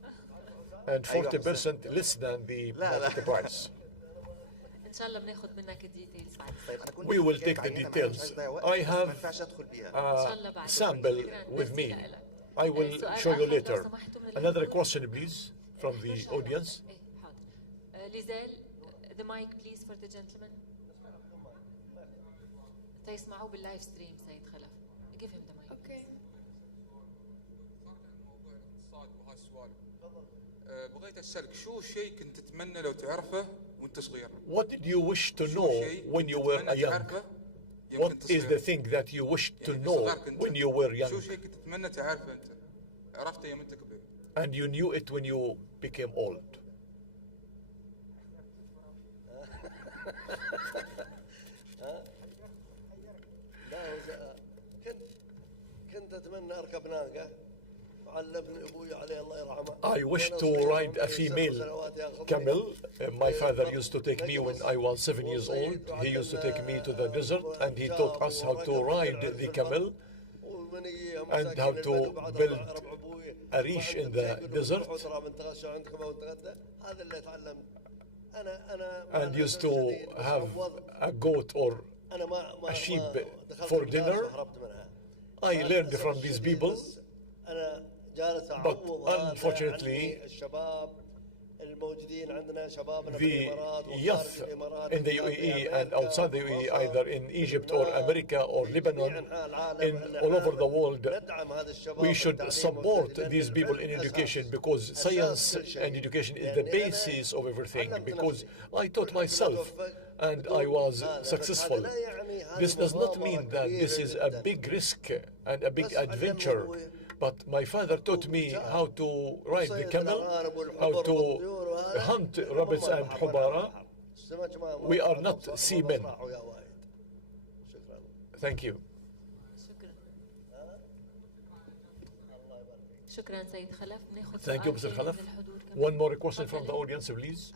and 40% less than the market price. We will take the details. I have a sample with me. I will show you later. Another question, please, from the audience. Lizelle, the mic, please, for the gentleman. تسمعوه باللايف ستريم سيد خلف. Give him the mic. Okay. بغيت أسألك شو شيء كنت تتمنى لو تعرفه وأنت صغير؟ What did you wish to know when you were a young? What is the thing that you wished to know when you were young? شو شيء كنت تتمنى تعرفه أنت؟ عرفته يوم أنت كبير. And you knew it when you became old. كنت أتمنى أركب ناقة. I wish to ride a female camel. My father used to take me when I was 7 years old. He used to take me to the desert and he taught us how to ride the camel and how to build a reach in the desert. And used to have a goat or a sheep for dinner. I learned from these people. But unfortunately, the youth in the UAE and outside the UAE, either in Egypt or America or Lebanon, all over the world, we should support these people in education because science and education is the basis of everything. Because I taught myself and I was successful. This does not mean that this is a big risk and a big adventure. But my father taught me how to ride the camel, how to hunt rabbits and hubara. We are not seamen. Thank you. Thank you, Mr. Khalaf. One more question from the audience, please.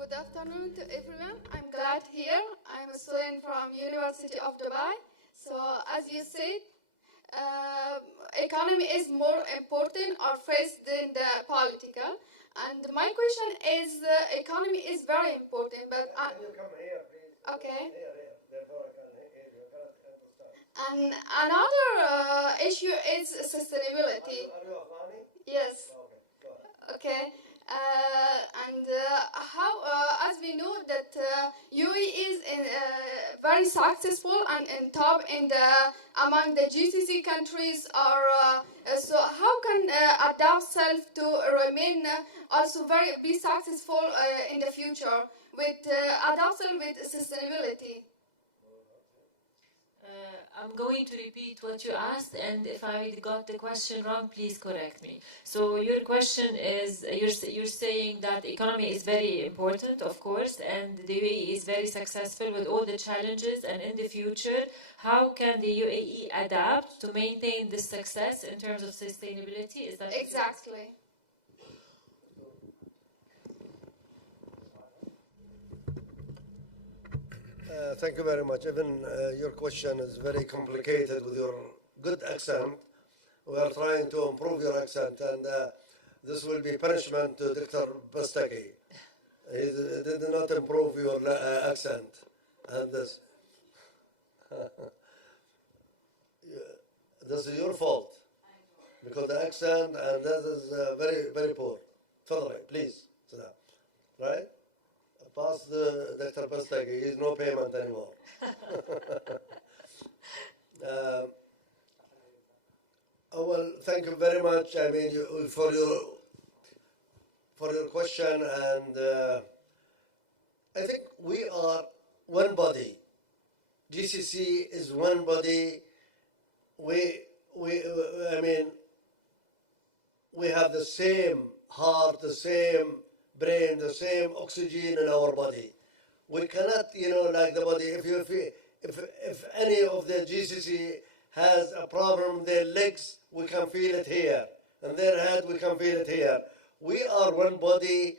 Good afternoon to everyone. I'm glad here. I'm a student from University of Dubai. So as you said, economy is more important or first than the political. And my question is, economy is very important, but Can you come here, please? Okay. Here. Therefore, I can hear you. And another issue is sustainability. Are you Afghani? Yes. Okay, go ahead. Okay. How, as we know that UAE is very successful and in top in among the GCC countries are. So how can adapt self to remain also be successful in the future with adapt self with sustainability? I'm going to repeat what you asked, and if I got the question wrong, please correct me. So your question is, you're saying that economy is very important, of course, and the UAE is very successful with all the challenges, and in the future, how can the UAE adapt to maintain this success in terms of sustainability? Is that exactly? Thank you very much. Even your question is very complicated with your good accent. We are trying to improve your accent, and this will be punishment to Dr. Bastaki. He did not improve your accent. And this is your fault, because the accent, and that is very, very poor. Fadli, please, sit down. Right? Pass the Dr. Bastaki. He's no payment anymore. Well, thank you very much. I mean, for your question, and I think we are one body. GCC is one body. I mean, we have the same heart, the same brain, the same oxygen in our body. We cannot, like the body, if any of the GCC has a problem in their legs, we can feel it here. And their head, we can feel it here. We are one body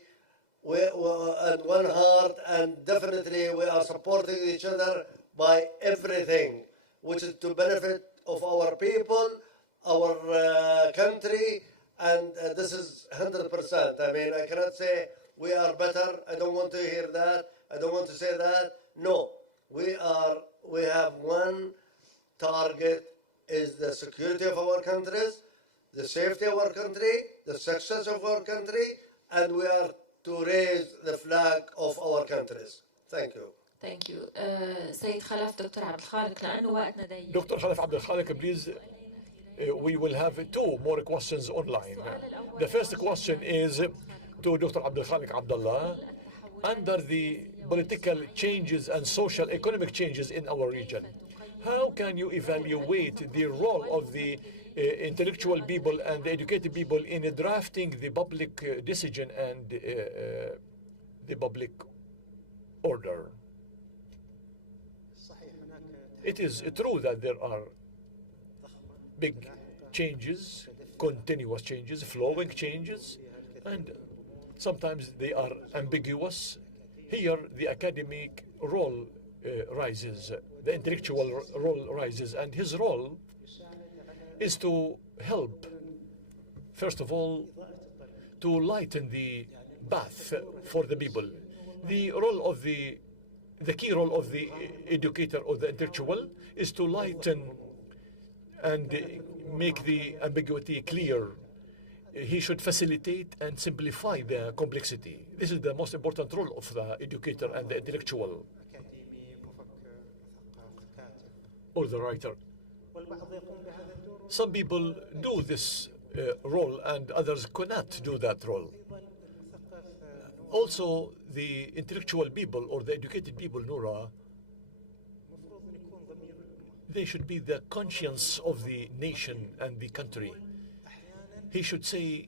and one heart, and definitely we are supporting each other by everything, which is to benefit of our people, our country, and this is 100%. I mean, I cannot say we are better. I don't want to hear that. I don't want to say that. No, we have one target, is the security of our countries, the safety of our country, the success of our country, and we are to raise the flag of our countries. Thank you. Thank you. سيد خلف دكتور عبد الخالق لأنه وقتنا ضيق. Dr. Khalaf Abdul Khaliq, please, we will have 2 more questions online. The first question is to Dr. Abdul Khaliq Abdullah. Under the political changes and social economic changes in our region, how can you evaluate the role of the intellectual people and the educated people in drafting the public decision and the public order? It is true that there are big changes, continuous changes, flowing changes, and sometimes they are ambiguous. Here, the academic role rises, the intellectual role rises, and his role is to help, first of all, to lighten the path for the people. The key role of the educator or the intellectual is to lighten and make the ambiguity clear. He should facilitate and simplify the complexity. This is the most important role of the educator and the intellectual, or the writer. Some people do this role and others cannot do that role. Also, the intellectual people or the educated people, Noura, they should be the conscience of the nation and the country. He should say,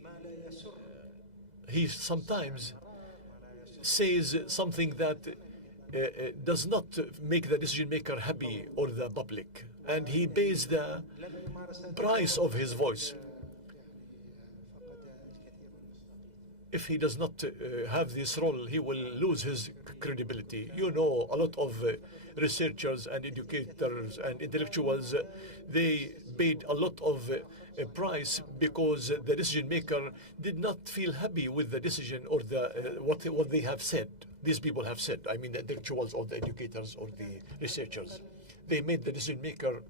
he sometimes says something that does not make the decision maker happy or the public, and he pays the price of his voice. If he does not have this role, he will lose his credibility. You know, a lot of researchers and educators and intellectuals, they paid a lot of price because the decision maker did not feel happy with the decision or what they have said. These people have said, I mean the intellectuals or the educators or the researchers. They made the decision maker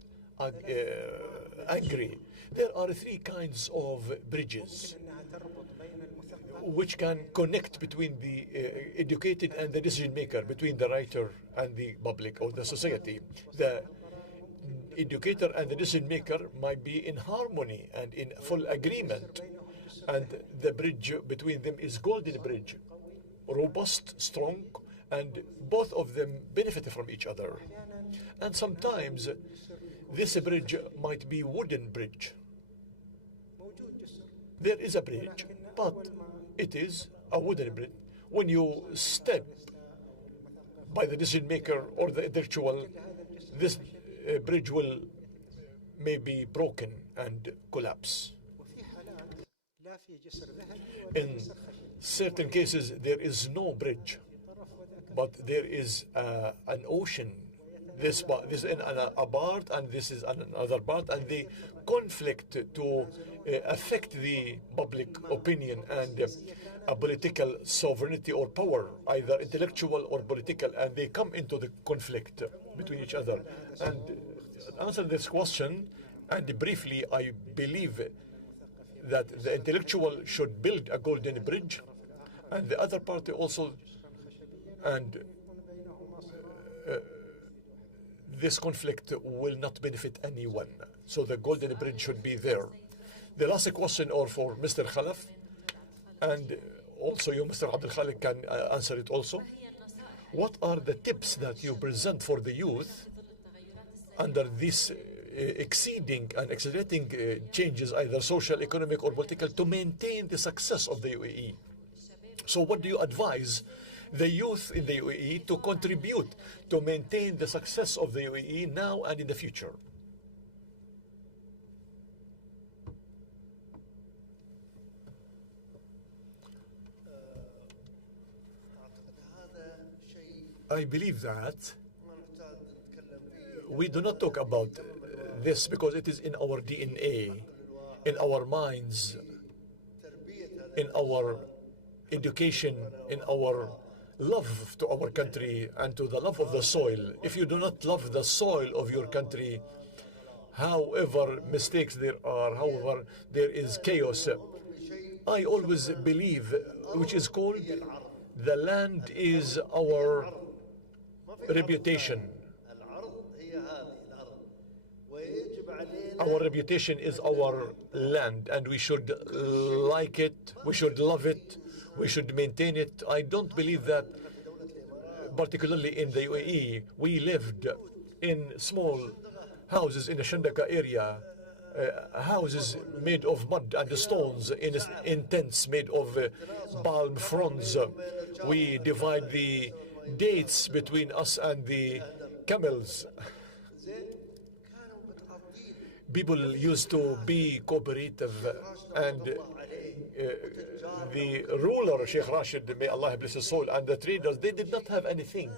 angry. There are 3 kinds of bridges. which can connect between the educated and the decision maker, between the writer and the public or the society. The educator and the decision maker might be in harmony and in full agreement, and the bridge between them is golden bridge, robust, strong, and both of them benefit from each other. And sometimes this bridge might be wooden bridge. There is a bridge, but it is a wooden bridge. When you step by the decision maker or the intellectual, this bridge will maybe broken and collapse. In certain cases, there is no bridge, but there is an ocean. This is in a part, and this is another part, and they conflict to affect the public opinion and a political sovereignty or power, either intellectual or political, and they come into the conflict between each other. And answer this question, and briefly, I believe that the intellectual should build a golden bridge, and the other party also, and this conflict will not benefit anyone. So the golden bridge should be there. The last question, or for Mr. Khalaf, and also you, Mr. Abdul Khalik, can answer it also. What are the tips that you present for the youth under these exceeding and accelerating changes, either social, economic, or political, to maintain the success of the UAE? So what do you advise the youth in the UAE to contribute to maintain the success of the UAE now and in the future? I believe that we do not talk about this because it is in our DNA, in our minds, in our education, in our love to our country and to the love of the soil. If you do not love the soil of your country, however mistakes there are, however there is chaos, I always believe, which is called, the land is our reputation. Our reputation is our land, and we should like it, we should love it, we should maintain it. I don't believe that, particularly in the UAE, we lived in small houses in the Shandaka area, houses made of mud and stones, in tents made of palm fronds. We divide the dates between us and the camels. People used to be cooperative, and the ruler, Sheikh Rashid, may Allah bless his soul, and the traders, they did not have anything,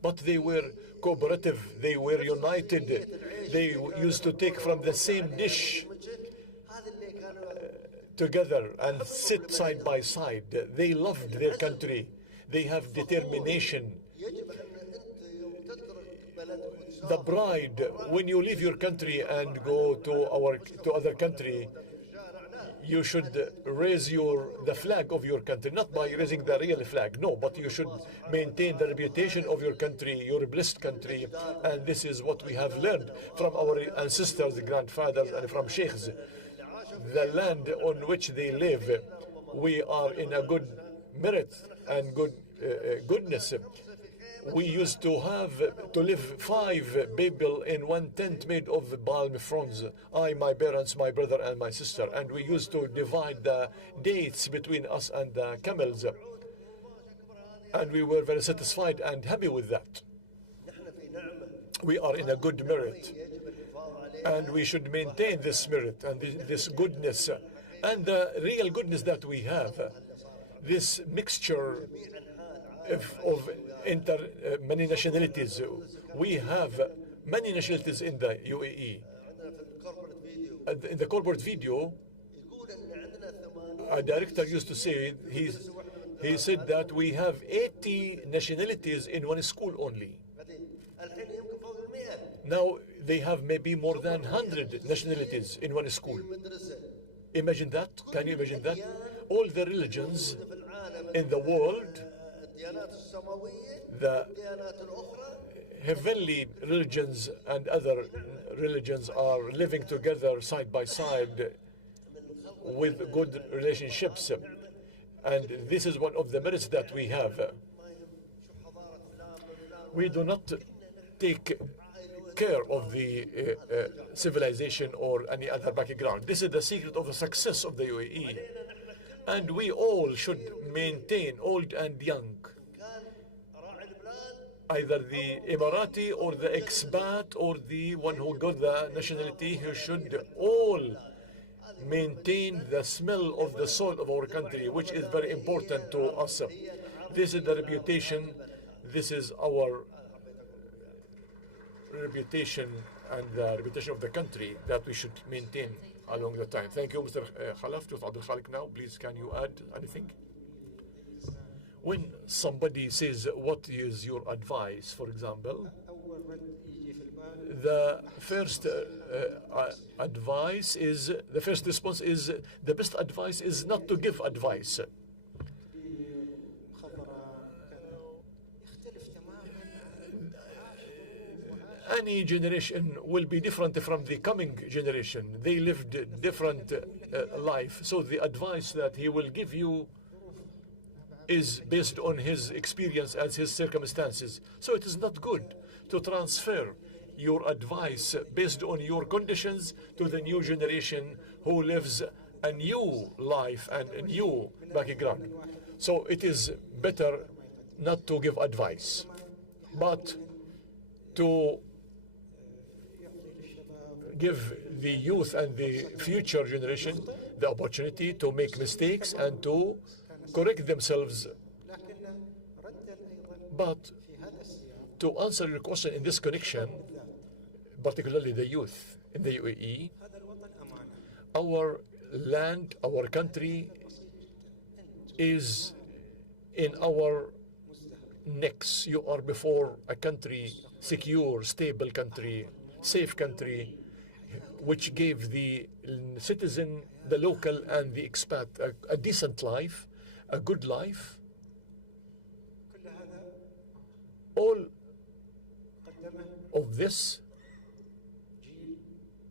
but they were cooperative, they were united, they used to take from the same dish together and sit side by side. They loved their country, they have determination. The bride, when you leave your country and go to other country, you should raise the flag of your country, not by raising the real flag, no, but you should maintain the reputation of your country, your blessed country, and this is what we have learned from our ancestors, grandfathers, and from sheikhs. The land on which they live, we are in a good merit and goodness. We used to live 5 people in one tent made of palm fronds. I, my parents, my brother, and my sister, and we used to divide the dates between us and the camels. And we were very satisfied and happy with that. We are in a good merit, and we should maintain this merit and this goodness and the real goodness that we have. This mixture of many nationalities. We have many nationalities in the UAE. In the corporate video, a director used to say, he said that we have 80 nationalities in one school only. Now they have maybe more than 100 nationalities in one school. Imagine that. Can you imagine that? all the religions in the world, the heavenly religions and other religions are living together side by side with good relationships. And this is one of the merits that we have. We do not take care of the civilization or any other background. This is the secret of the success of the UAE. And we all should maintain, old and young, either the Emirati or the expat or the one who got the nationality, who should all maintain the smell of the soil of our country, which is very important to us. This is the reputation, this is our reputation and the reputation of the country that we should maintain along the time. Thank you, Mr. Khalaf. To Abdul Khalik now, please, can you add anything? When somebody says, what is your advice, for example, the first advice is, the first response is, the best advice is not to give advice. Any generation will be different from the coming generation. They lived different life. So the advice that he will give you is based on his experience and his circumstances. So it is not good to transfer your advice based on your conditions to the new generation who lives a new life and a new background. So it is better not to give advice, but to give the youth and the future generation the opportunity to make mistakes and to correct themselves. But to answer your question in this connection, particularly the youth in the UAE, our land, our country is in our necks. You are before a country, secure, stable country, safe country, which gave the citizen, the local and the expat a decent life, a good life. All of this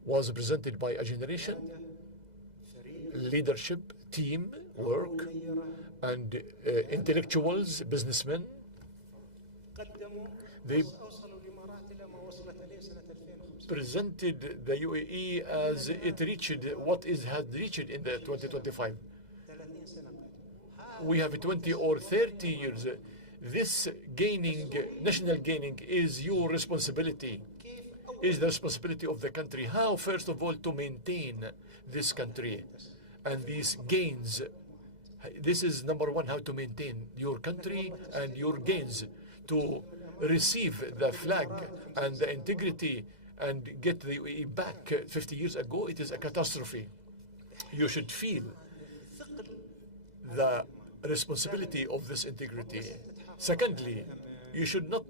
was presented by a generation, leadership, team, work, and intellectuals, businessmen. They presented the UAE as it reached what it had reached in the 2025. We have 20 or 30 years. This gaining, national gaining, is your responsibility, is the responsibility of the country. How, first of all, to maintain this country and these gains. This is number one, how to maintain your country and your gains, to receive the flag and the integrity and get the UAE back 50 years ago. It is a catastrophe. You should feel the responsibility of this integrity. Secondly, you should not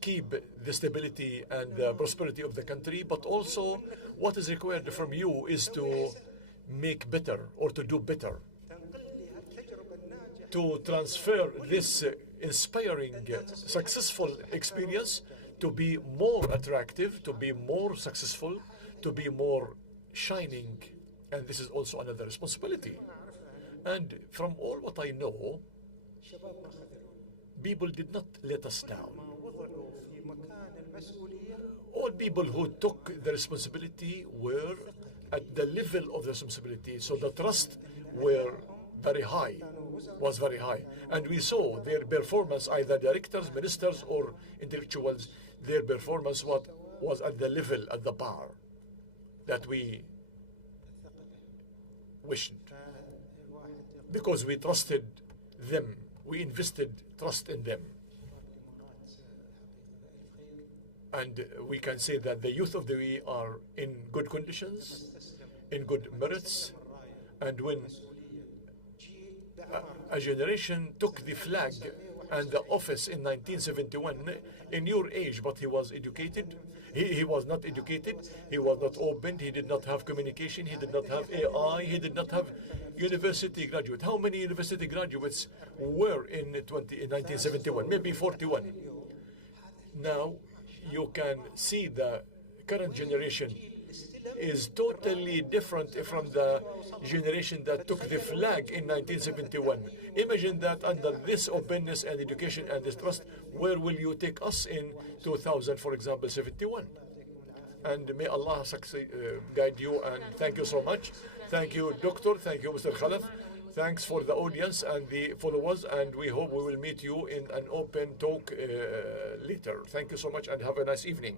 keep the stability and the prosperity of the country, but also what is required from you is to make better or to do better, to transfer this inspiring, successful experience to be more attractive, to be more successful, to be more shining. And this is also another responsibility. And from all what I know, people did not let us down. All people who took the responsibility were at the level of the responsibility. So the trust were very high, was very high. And we saw their performance, either directors, ministers, or intellectuals, their performance was at the level, at the bar that we wished. Because we trusted them, we invested trust in them. And we can say that the youth of the UAE are in good conditions, in good merits, and when a generation took the flag and the office in 1971, in your age, but he was educated, He was not educated, he was not open, he did not have communication, he did not have AI, he did not have university graduate. How many university graduates were in 1971? Maybe 41. Now you can see the current generation is totally different from the generation that took the flag in 1971. Imagine that under this openness and education and this trust, where will you take us in 2000, for example, 71? And may Allah guide you, and thank you so much. Thank you, Doctor. Thank you, Mr. Khalaf. Thanks for the audience and the followers, and we hope we will meet you in an open talk later. Thank you so much and have a nice evening.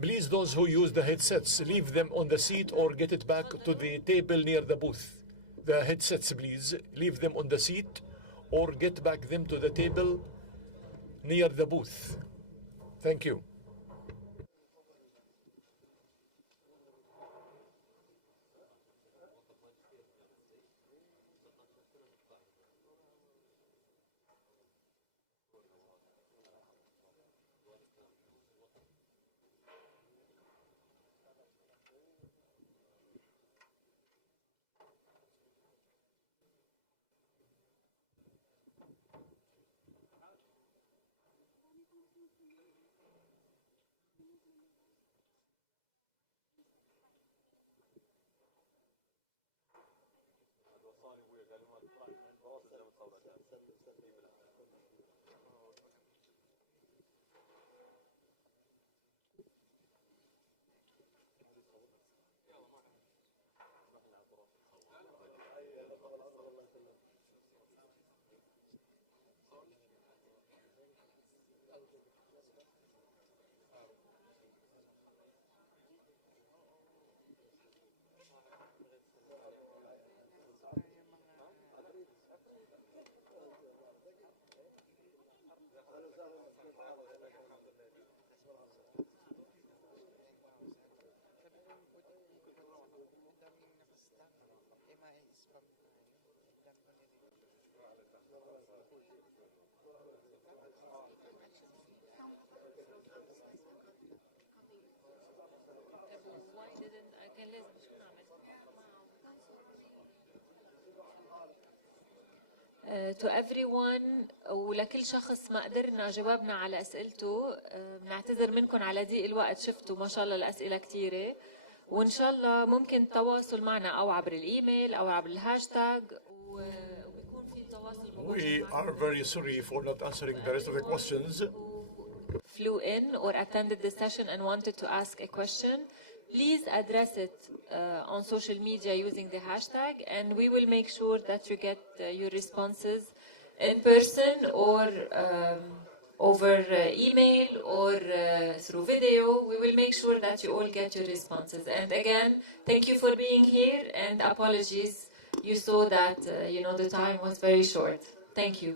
Please, those who use the headsets, leave them on the seat or get it back to the table near the booth. The headsets, please, leave them on the seat or get back them to the table near the booth. Thank you. To everyone ولكل شخص ما قدرنا جوابنا على أسئلته، بنعتذر منكم على ضيق الوقت. شفتوا ما شاء الله الأسئلة كثيرة، وإن شاء الله ممكن التواصل معنا أو عبر الإيميل أو عبر الهاشتاج، وبيكون في تواصل مباشر. We are very sorry for not answering the rest of the questions. Flew in or attended the session and wanted to ask a question, please address it on social media using the hashtag, and we will make sure that you get your responses in person or over email or through video. We will make sure that you all get your responses. And again, thank you for being here, and apologies. You saw that the time was very short. Thank you.